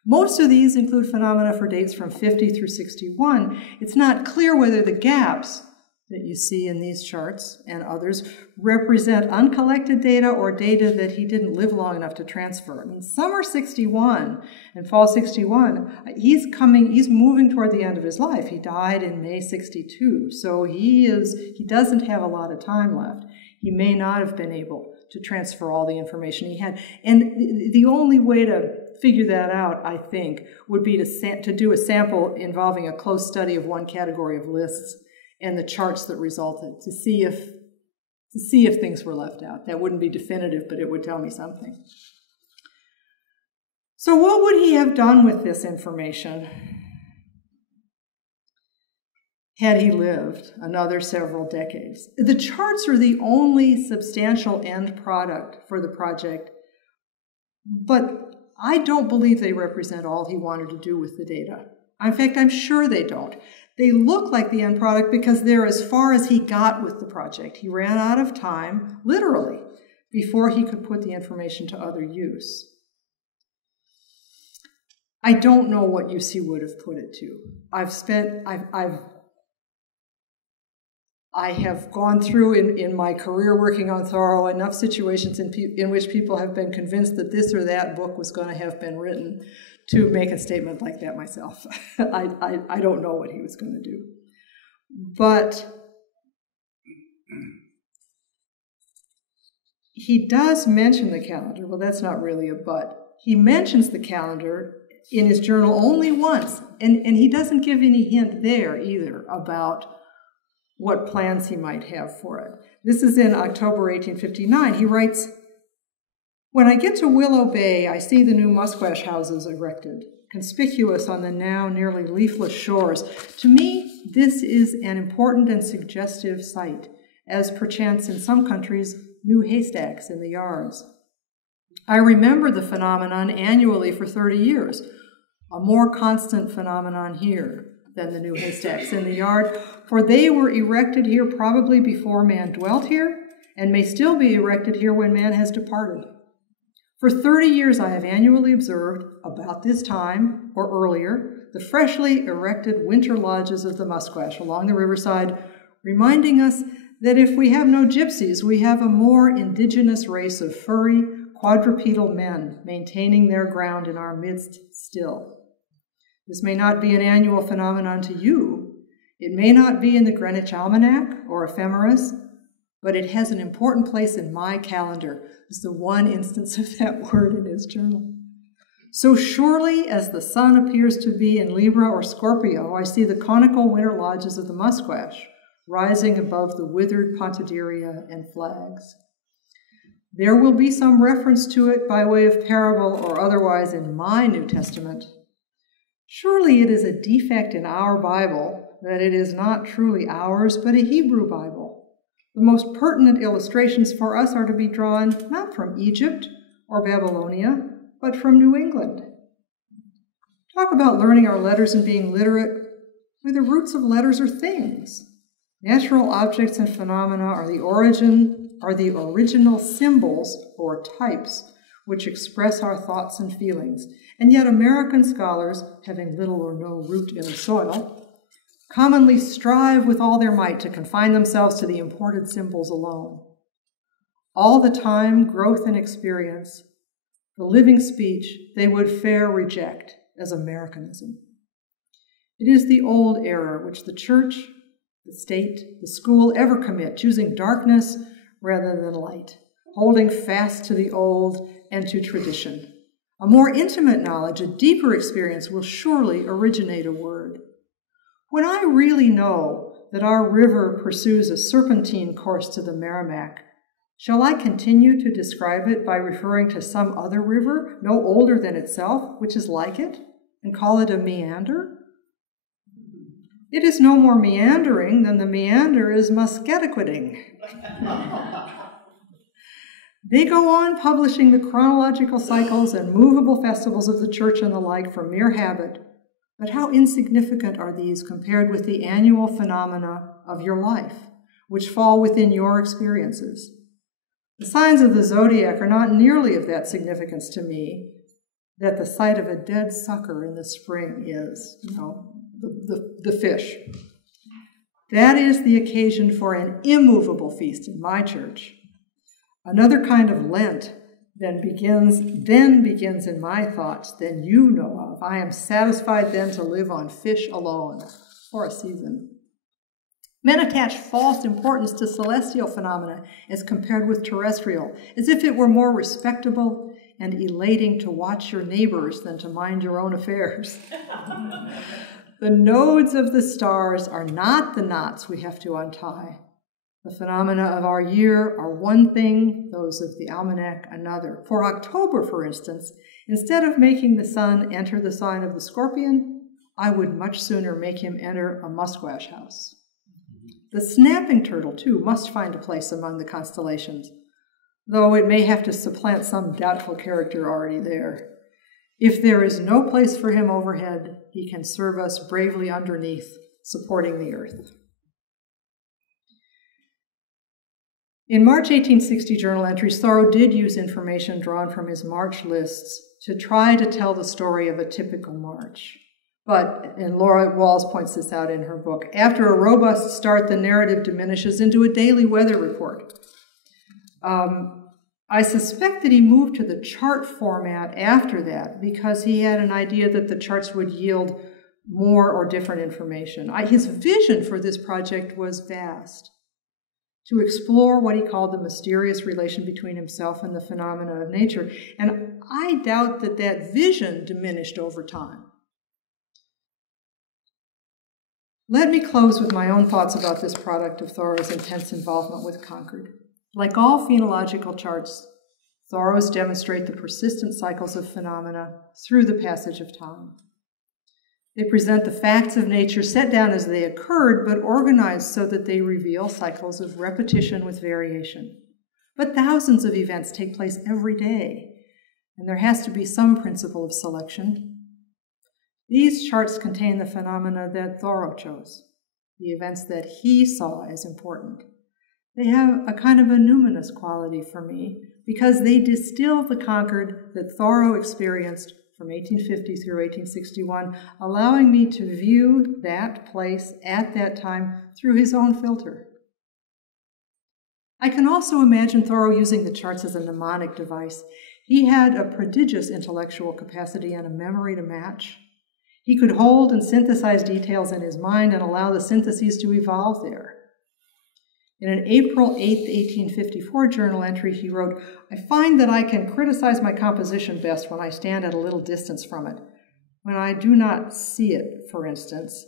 Most of these include phenomena for dates from 50 through 61. It's not clear whether the gaps that you see in these charts and others represent uncollected data or data that he didn't live long enough to transfer. I mean, summer 61 and fall 61, he's moving toward the end of his life. He died in May 62, so he doesn't have a lot of time left. He may not have been able to transfer all the information he had. And the only way to figure that out, I think, would be to do a sample involving a close study of one category of lists and the charts that resulted to see if things were left out. That wouldn't be definitive, but it would tell me something. So what would he have done with this information had he lived another several decades? The charts are the only substantial end product for the project, but I don't believe they represent all he wanted to do with the data. In fact, I'm sure they don't. They look like the end product because they're as far as he got with the project. He ran out of time, literally, before he could put the information to other use. I don't know what use he would have put it to. I have gone through in my career working on Thoreau enough situations in which people have been convinced that this or that book was going to have been written to make a statement like that myself. I don't know what he was going to do. But he does mention the calendar. Well, that's not really a but. He mentions the calendar in his journal only once, and he doesn't give any hint there either about what plans he might have for it. This is in October 1859. He writes, "When I get to Willow Bay, I see the new musquash houses erected, conspicuous on the now nearly leafless shores. To me, this is an important and suggestive sight, as perchance in some countries, new haystacks in the yards. I remember the phenomenon annually for 30 years, a more constant phenomenon here than the new haystacks in the yard, for they were erected here probably before man dwelt here, and may still be erected here when man has departed. For 30 years I have annually observed, about this time, or earlier, the freshly erected winter lodges of the musquash along the riverside, reminding us that if we have no gypsies, we have a more indigenous race of furry, quadrupedal men maintaining their ground in our midst still. This may not be an annual phenomenon to you. It may not be in the Greenwich Almanac or Ephemeris, but it has an important place in my calendar." It's the one instance of that word in his journal. "So surely as the sun appears to be in Libra or Scorpio, I see the conical winter lodges of the musquash rising above the withered pontideria and flags. There will be some reference to it by way of parable or otherwise in my New Testament. Surely it is a defect in our Bible that it is not truly ours, but a Hebrew Bible. The most pertinent illustrations for us are to be drawn not from Egypt or Babylonia, but from New England. Talk about learning our letters and being literate, where the roots of letters are things. Natural objects and phenomena are the original symbols or types which express our thoughts and feelings, and yet American scholars, having little or no root in the soil, commonly strive with all their might to confine themselves to the imported symbols alone. All the time, growth and experience, the living speech, they would fair reject as Americanism. It is the old error which the church, the state, the school ever commit, choosing darkness rather than light, holding fast to the old and to tradition. A more intimate knowledge, a deeper experience will surely originate a word. When I really know that our river pursues a serpentine course to the Merrimack, shall I continue to describe it by referring to some other river, no older than itself, which is like it, and call it a meander? It is no more meandering than the meander is Musketaquiding. They go on publishing the chronological cycles and movable festivals of the church and the like from mere habit, but how insignificant are these compared with the annual phenomena of your life, which fall within your experiences? The signs of the zodiac are not nearly of that significance to me that the sight of a dead sucker in the spring is, the fish. That is the occasion for an immovable feast in my church. Another kind of Lent then begins in my thoughts than you know of. I am satisfied then to live on fish alone for a season. Men attach false importance to celestial phenomena as compared with terrestrial, as if it were more respectable and elating to watch your neighbors than to mind your own affairs. The nodes of the stars are not the knots we have to untie. The phenomena of our year are one thing, those of the almanac another. For October, for instance, instead of making the sun enter the sign of the scorpion, I would much sooner make him enter a musquash house. The snapping turtle, too, must find a place among the constellations, though it may have to supplant some doubtful character already there. If there is no place for him overhead, he can serve us bravely underneath, supporting the earth. In March 1860 journal entries, Thoreau did use information drawn from his March lists to try to tell the story of a typical March. But, and Laura Walls points this out in her book, after a robust start, the narrative diminishes into a daily weather report. I suspect that he moved to the chart format after that because he had an idea that the charts would yield more or different information. His vision for this project was vast, to explore what he called the mysterious relation between himself and the phenomena of nature. And I doubt that that vision diminished over time. Let me close with my own thoughts about this product of Thoreau's intense involvement with Concord. Like all phenological charts, Thoreau's demonstrate the persistent cycles of phenomena through the passage of time. They present the facts of nature set down as they occurred, but organized so that they reveal cycles of repetition with variation. But thousands of events take place every day, and there has to be some principle of selection. These charts contain the phenomena that Thoreau chose, the events that he saw as important. They have a kind of a numinous quality for me because they distill the Concord that Thoreau experienced from 1850 through 1861, allowing me to view that place at that time through his own filter. I can also imagine Thoreau using the charts as a mnemonic device. He had a prodigious intellectual capacity and a memory to match. He could hold and synthesize details in his mind and allow the syntheses to evolve there. In an April 8, 1854 journal entry, he wrote, "I find that I can criticize my composition best when I stand at a little distance from it. When I do not see it, for instance,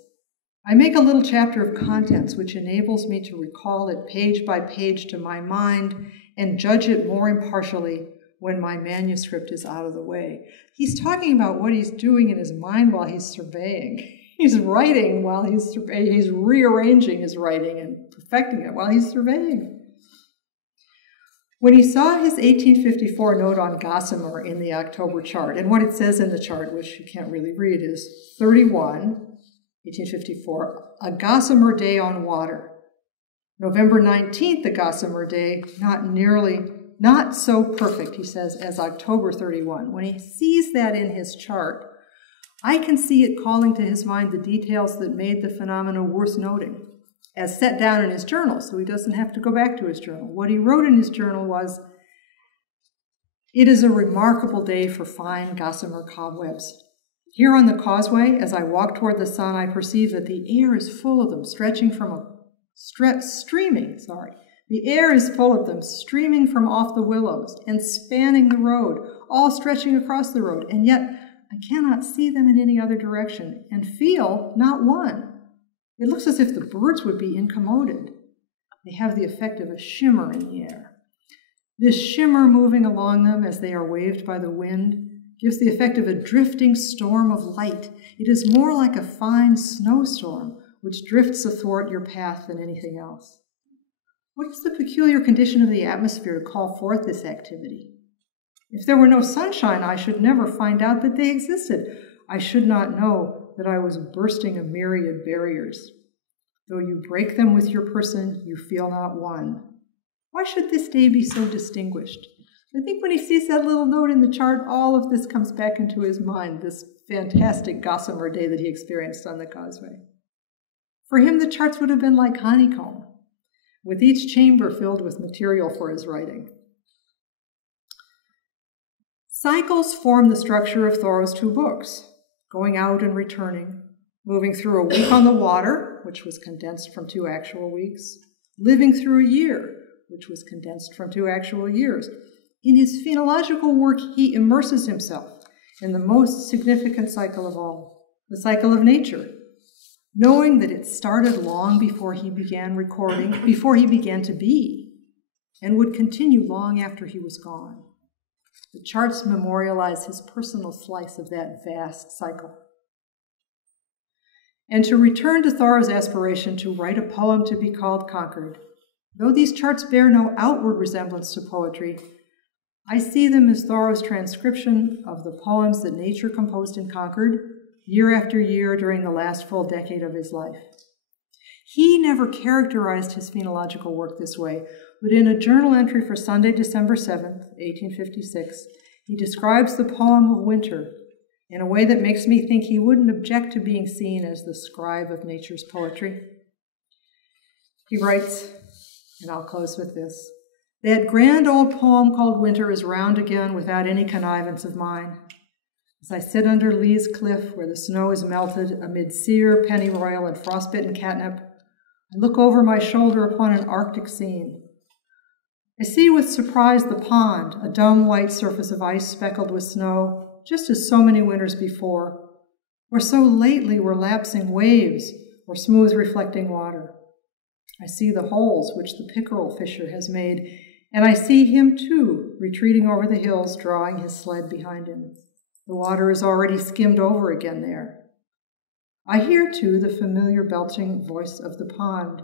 I make a little chapter of contents which enables me to recall it page by page to my mind and judge it more impartially when my manuscript is out of the way. He's talking about what he's doing in his mind while he's surveying. He's writing while he's surveying. He's rearranging his writing and perfecting it while he's surveying. When he saw his 1854 note on gossamer in the October chart, and what it says in the chart, which you can't really read, is 31, 1854, a gossamer day on water. November 19th, a gossamer day, not so perfect, he says, as October 31. When he sees that in his chart, I can see it calling to his mind the details that made the phenomena worth noting, as set down in his journal, so he doesn't have to go back to his journal. What he wrote in his journal was, "It is a remarkable day for fine gossamer cobwebs. Here on the causeway, as I walk toward the sun, I perceive that the air is full of them, The air is full of them, streaming from off the willows and spanning the road, all stretching across the road, and yet I cannot see them in any other direction, and feel not one. It looks as if the birds would be incommoded. They have the effect of a shimmer in the air. This shimmer moving along them as they are waved by the wind gives the effect of a drifting storm of light. It is more like a fine snowstorm which drifts athwart your path than anything else. What is the peculiar condition of the atmosphere to call forth this activity? If there were no sunshine, I should never find out that they existed. I should not know that I was bursting a myriad barriers. Though you break them with your person, you feel not one. Why should this day be so distinguished?" I think when he sees that little note in the chart, all of this comes back into his mind, this fantastic gossamer day that he experienced on the causeway. For him, the charts would have been like honeycomb, with each chamber filled with material for his writing. Cycles form the structure of Thoreau's two books, going out and returning, moving through a week on the water, which was condensed from 2 actual weeks, living through a year, which was condensed from 2 actual years. In his phenological work, he immerses himself in the most significant cycle of all, the cycle of nature, knowing that it started long before he began recording, before he began to be, and would continue long after he was gone. The charts memorialize his personal slice of that vast cycle. And to return to Thoreau's aspiration to write a poem to be called Concord, though these charts bear no outward resemblance to poetry, I see them as Thoreau's transcription of the poems that nature composed in Concord year after year during the last full decade of his life. He never characterized his phenological work this way, but in a journal entry for Sunday, December 7th, 1856, he describes the poem of winter in a way that makes me think he wouldn't object to being seen as the scribe of nature's poetry. He writes, and I'll close with this, "That grand old poem called Winter is round again without any connivance of mine. As I sit under Lee's cliff where the snow is melted amid sere, pennyroyal, and frostbitten catnip, I look over my shoulder upon an Arctic scene. I see with surprise the pond, a dumb white surface of ice speckled with snow, just as so many winters before, or so lately were lapsing waves or smooth reflecting water. I see the holes which the pickerel fisher has made, and I see him too, retreating over the hills, drawing his sled behind him. The water is already skimmed over again there. I hear too the familiar belching voice of the pond.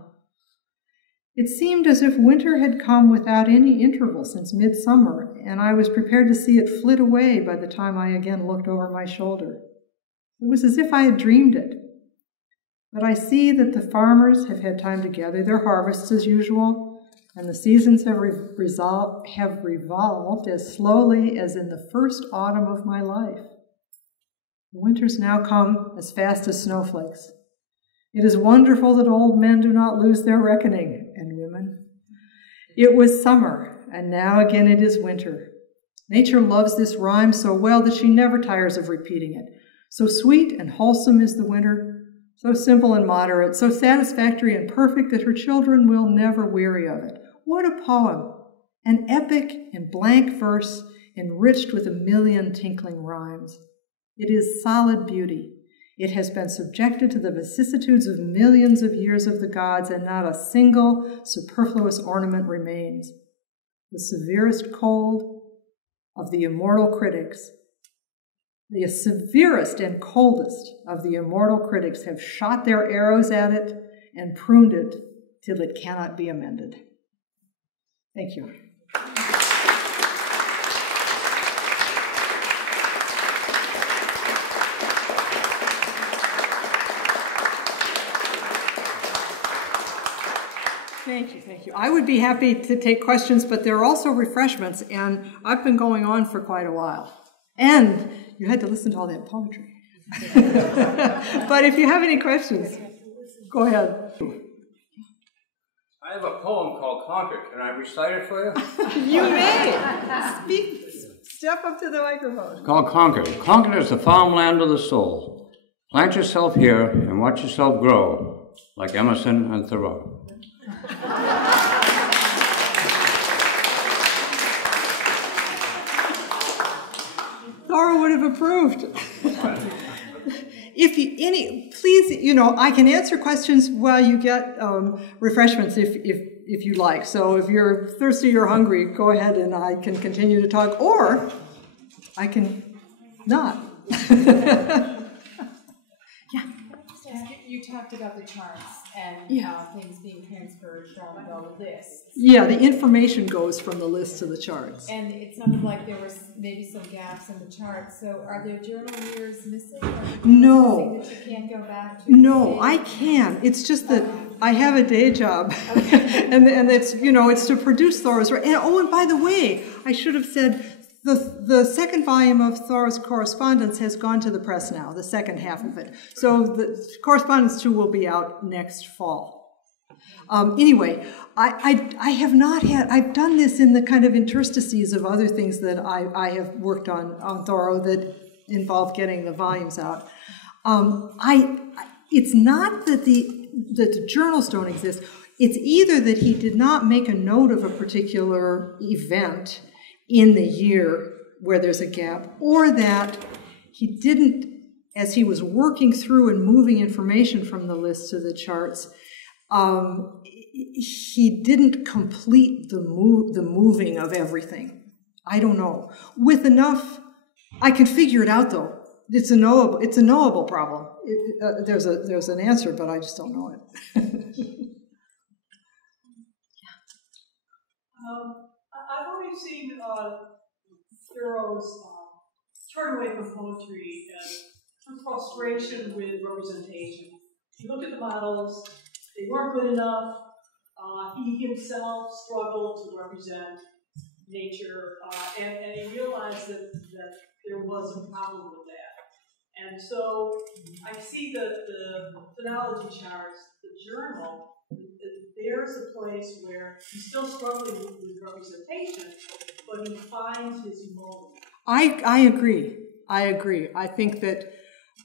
It seemed as if winter had come without any interval since midsummer, and I was prepared to see it flit away by the time I again looked over my shoulder. It was as if I had dreamed it. But I see that the farmers have had time to gather their harvests as usual, and the seasons have revolved as slowly as in the first autumn of my life. The winters now come as fast as snowflakes. It is wonderful that old men do not lose their reckoning, and women. It was summer, and now again it is winter. Nature loves this rhyme so well that she never tires of repeating it. So sweet and wholesome is the winter, so simple and moderate, so satisfactory and perfect that her children will never weary of it. What a poem! An epic in blank verse, enriched with a million tinkling rhymes. It is solid beauty. It has been subjected to the vicissitudes of millions of years of the gods, and not a single superfluous ornament remains. the severest cold of the immortal critics, the severest and coldest of the immortal critics have shot their arrows at it and pruned it till it cannot be amended. Thank you. Thank you, thank you. I would be happy to take questions, but there are also refreshments, and I've been going on for quite a while. And you had to listen to all that poetry. But if you have any questions, go ahead. I have a poem called Concord. Can I recite it for you? You may. Step up to the microphone. It's called Concord. Concord is the farmland of the soul. Plant yourself here and watch yourself grow, like Emerson and Thoreau. Thoreau would have approved. Please, I can answer questions while you get refreshments if you like. So if you're thirsty or hungry, go ahead and I can continue to talk, or I can not. You talked about the charts and things being transferred from the lists. Yeah, the information goes from the list to the charts. And it sounded like there was maybe some gaps in the charts. So are there journal years missing? No. That you can't go back to? No, I can. It's just that I have a day job. Okay. and it's, it's to produce Thoreau's. And by the way, I should have said, the second volume of Thoreau's correspondence has gone to the press now, the second half of it. So the correspondence 2 will be out next fall. Anyway, I have not had, I've done this in the kind of interstices of other things that I have worked on Thoreau that involve getting the volumes out. It's not that the journals don't exist. It's either that he did not make a note of a particular event in the year where there's a gap, or that he didn't, as he was working through and moving information from the list to the charts, he didn't complete the moving of everything. I don't know. With enough, I can figure it out though. It's a knowable problem. There's an answer, but I just don't know it. I've always seen Thoreau's turn away from poetry and frustration with representation. He looked at the models, they weren't good enough. He himself struggled to represent nature, and he realized that there was a problem with that. And so I see the phonology charts, the journal. There's a place where he's still struggling with representation, but he finds his moment. I agree. I think that,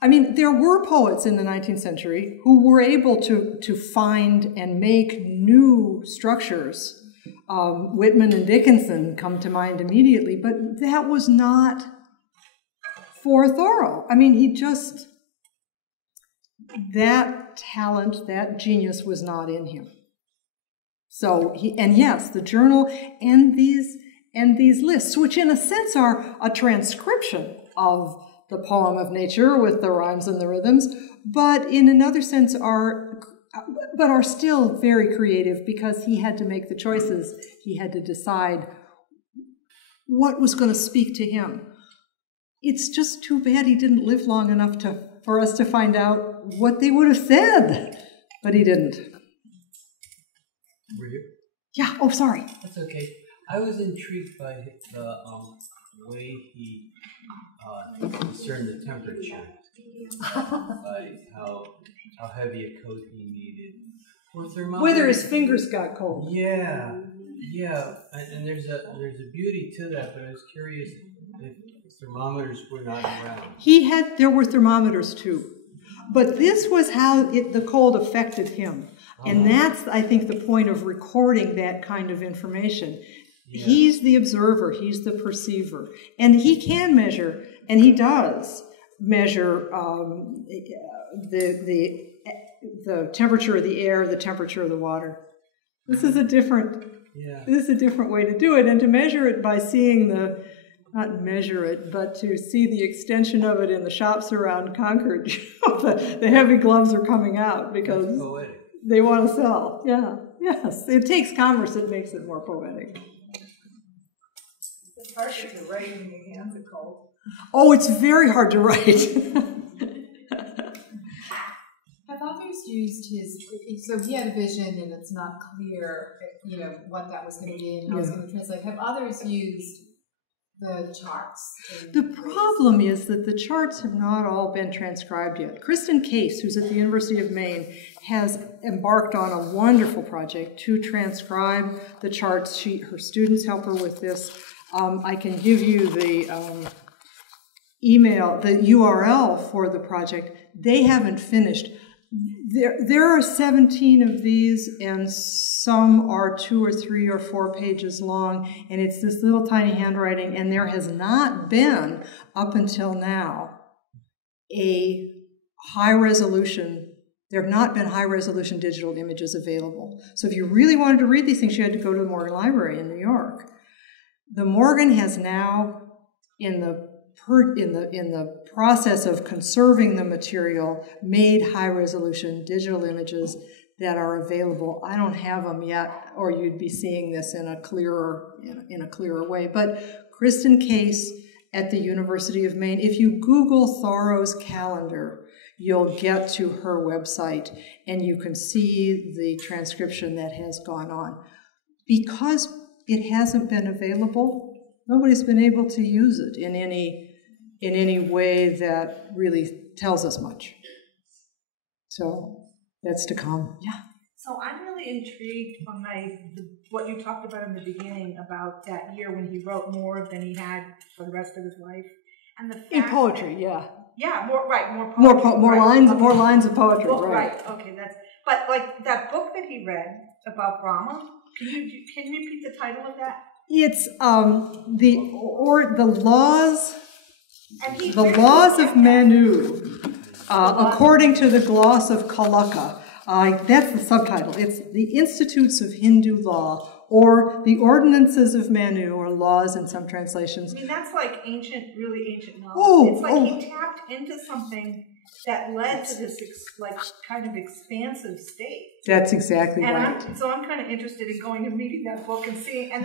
there were poets in the 19th century who were able to find and make new structures. Whitman and Dickinson come to mind immediately, but that was not for Thoreau. That talent, that genius was not in him. So yes, the journal and these lists, which in a sense are a transcription of the poem of nature with the rhymes and the rhythms, but in another sense are still very creative because he had to make the choices. He had to decide what was going to speak to him. It's just too bad he didn't live long enough for us to find out what they would have said, but he didn't. Were you? Yeah, oh, sorry. That's okay. I was intrigued by the way he discerned the temperature, like how heavy a coat he needed. Whether his fingers got cold. Yeah, and there's a beauty to that, but I was curious if thermometers were not around. There were thermometers too, but this was how the cold affected him. And that's, I think, the point of recording that kind of information. Yeah. He's the observer, he's the perceiver, and he can measure, and he does measure the temperature of the air, the temperature of the water. This is a different Yeah. This is a different way to do it, and to measure it by seeing not measure it, but to see the extension of it in the shops around Concord. The heavy gloves are coming out because they want to sell. Yeah, yes. It takes commerce that makes it more poetic. It's hard to write when your hands are cold. Oh, it's very hard to write. Have others used so he had a vision and it's not clear, what that was going to be and how it's going to translate. Have others used the charts? The problem is that the charts have not all been transcribed yet. Kristen Case, who's at the University of Maine, has embarked on a wonderful project to transcribe the charts. Her students help her with this. I can give you the the URL for the project. They haven't finished. There are 17 of these, and some are 2 or 3 or 4 pages long, and it's this little tiny handwriting, and there has not been, up until now, there have not been high-resolution digital images available. So if you really wanted to read these things, you had to go to the Morgan Library in New York. The Morgan has now, in the process of conserving the material, made high-resolution digital images that are available. I don't have them yet, or you'd be seeing this in a clearer way. But Kristen Case at the University of Maine, if you Google Thoreau's calendar, you'll get to her website, and you can see the transcription that has gone on. Because it hasn't been available, nobody's been able to use it in any way that really tells us much. So that's to come. Yeah. So I'm really intrigued by what you talked about in the beginning about that year when he wrote more than he had for the rest of his life, and the fact poetry, yeah. Yeah, more poetry, more lines of poetry, well, right? Okay, but like that book that he read about Brahma. Can you repeat the title of that? It's the laws of Manu, according to the gloss of Kalaka. That's the subtitle. It's the Institutes of Hindu Law, or the Ordinances of Manu, or laws in some translations. I mean, that's like really ancient knowledge. It's like he tapped into something that led to this kind of expansive state. That's exactly right. I'm kind of interested in going and reading that book and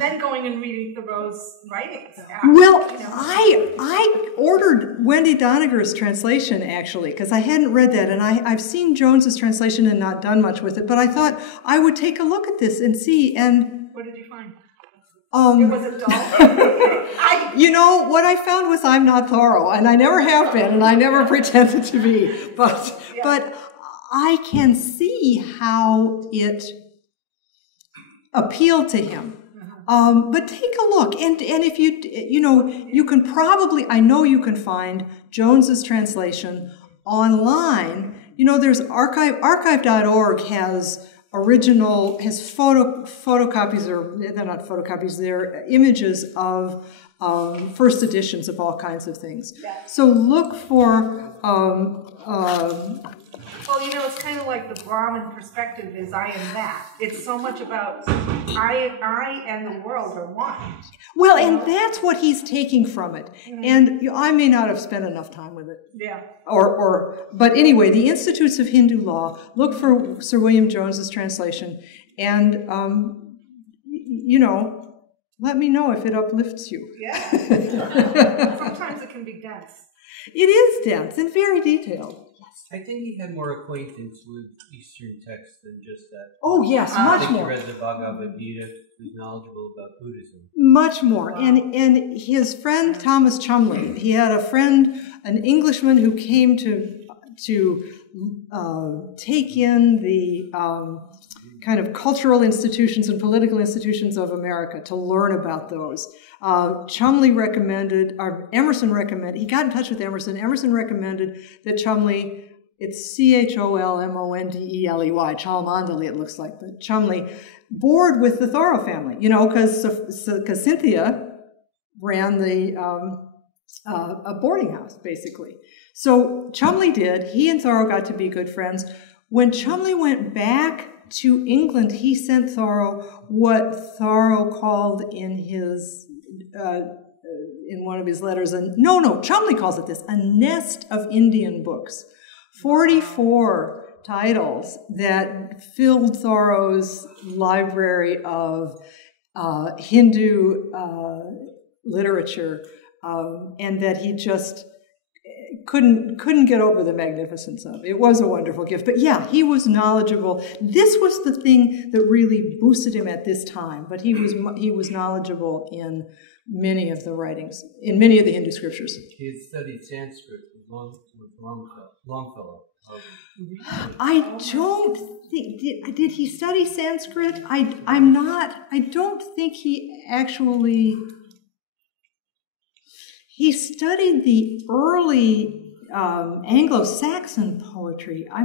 then going and reading Thoreau's writings. Well, I ordered Wendy Doniger's translation, actually, because I hadn't read that, and I've seen Jones's translation and not done much with it, but I thought I would take a look at this and see. And what did you find? It wasn't dull. What I found was I'm not Thoreau, and I never have been, and I never pretended to be. But I can see how it appealed to him. But take a look, and if you can probably, I know you can find Jones's translation online. There's archive.org has photocopies, or they're not photocopies, they're images of first editions of all kinds of things. Yeah. So look for it's kind of like the Brahmin perspective is I am that. It's so much about I and the world are one. Well, and that's what he's taking from it. Mm-hmm. And I may not have spent enough time with it. Yeah. But anyway, the Institutes of Hindu Law, look for Sir William Jones's translation, and let me know if it uplifts you. Yeah. Sometimes it can be dense. It is dense and very detailed. I think he had more acquaintance with Eastern texts than just that. Oh, yes, much more. I think he read the Bhagavad Gita, who's knowledgeable about Buddhism. Much more. Wow. And his friend Thomas Chumley, he had a friend, an Englishman who came to take in the kind of cultural institutions and political institutions of America, to learn about those. Chumley recommended, or Emerson recommended, he got in touch with Emerson. Emerson recommended that Chumley, it's Cholmondely, Cholmondely it looks like, but Chumley, board with the Thoreau family, because Cynthia ran the a boarding house, basically. So Chumley did. He and Thoreau got to be good friends. When Chumley went back to England, he sent Thoreau what Thoreau called in his in one of his letters, Chumley calls it this, a nest of Indian books. 44 titles that filled Thoreau's library of Hindu literature, and that he just couldn't get over the magnificence of. It was a wonderful gift. But yeah, he was knowledgeable. This was the thing that really boosted him at this time, but he was knowledgeable in many of the writings, in many of the Hindu scriptures. He had studied Sanskrit with Longfellow. I don't think, did he study Sanskrit? I don't think he actually, he studied the early Anglo-Saxon poetry. I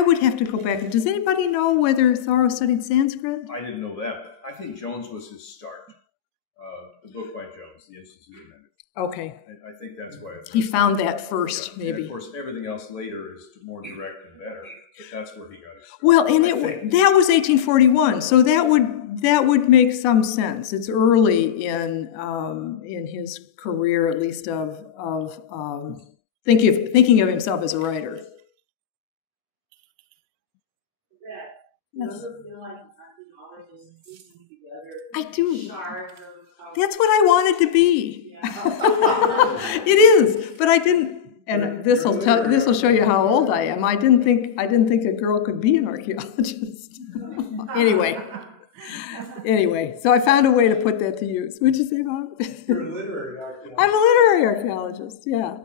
would have to go back. Does anybody know whether Thoreau studied Sanskrit? I didn't know that. I think Jones was his start. The book by Jones, The Institute of Mendicity. Okay. I think that's why he found that first, yeah. maybe. And of course, everything else later is more direct and better, but that's where he got it. Well, and that was 1841, so that would make some sense. It's early in his career, at least of thinking of himself as a writer. Yes. I do. That's what I wanted to be. It is, but I didn't. And this will show you how old I am. I didn't think a girl could be an archaeologist. Anyway, so I found a way to put that to use. What'd you say, Bob? You're a literary archaeologist. I'm a literary archaeologist. Yeah.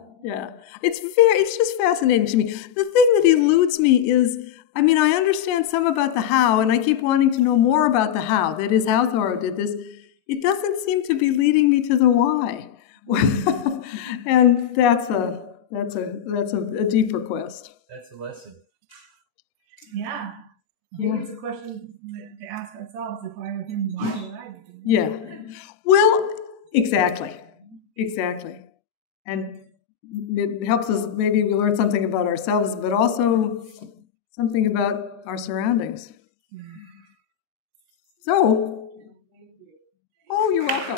It's just fascinating to me. The thing that eludes me is, I understand some about the how, and I keep wanting to know more about the how. That is how Thoreau did this. It doesn't seem to be leading me to the why, and that's a deeper quest. That's a lesson. Yeah. It's a question to ask ourselves. If I were him, why would I be doing it? Yeah. Well, exactly, and it helps us. Maybe we learn something about ourselves, but also something about our surroundings. So. Oh, you're welcome.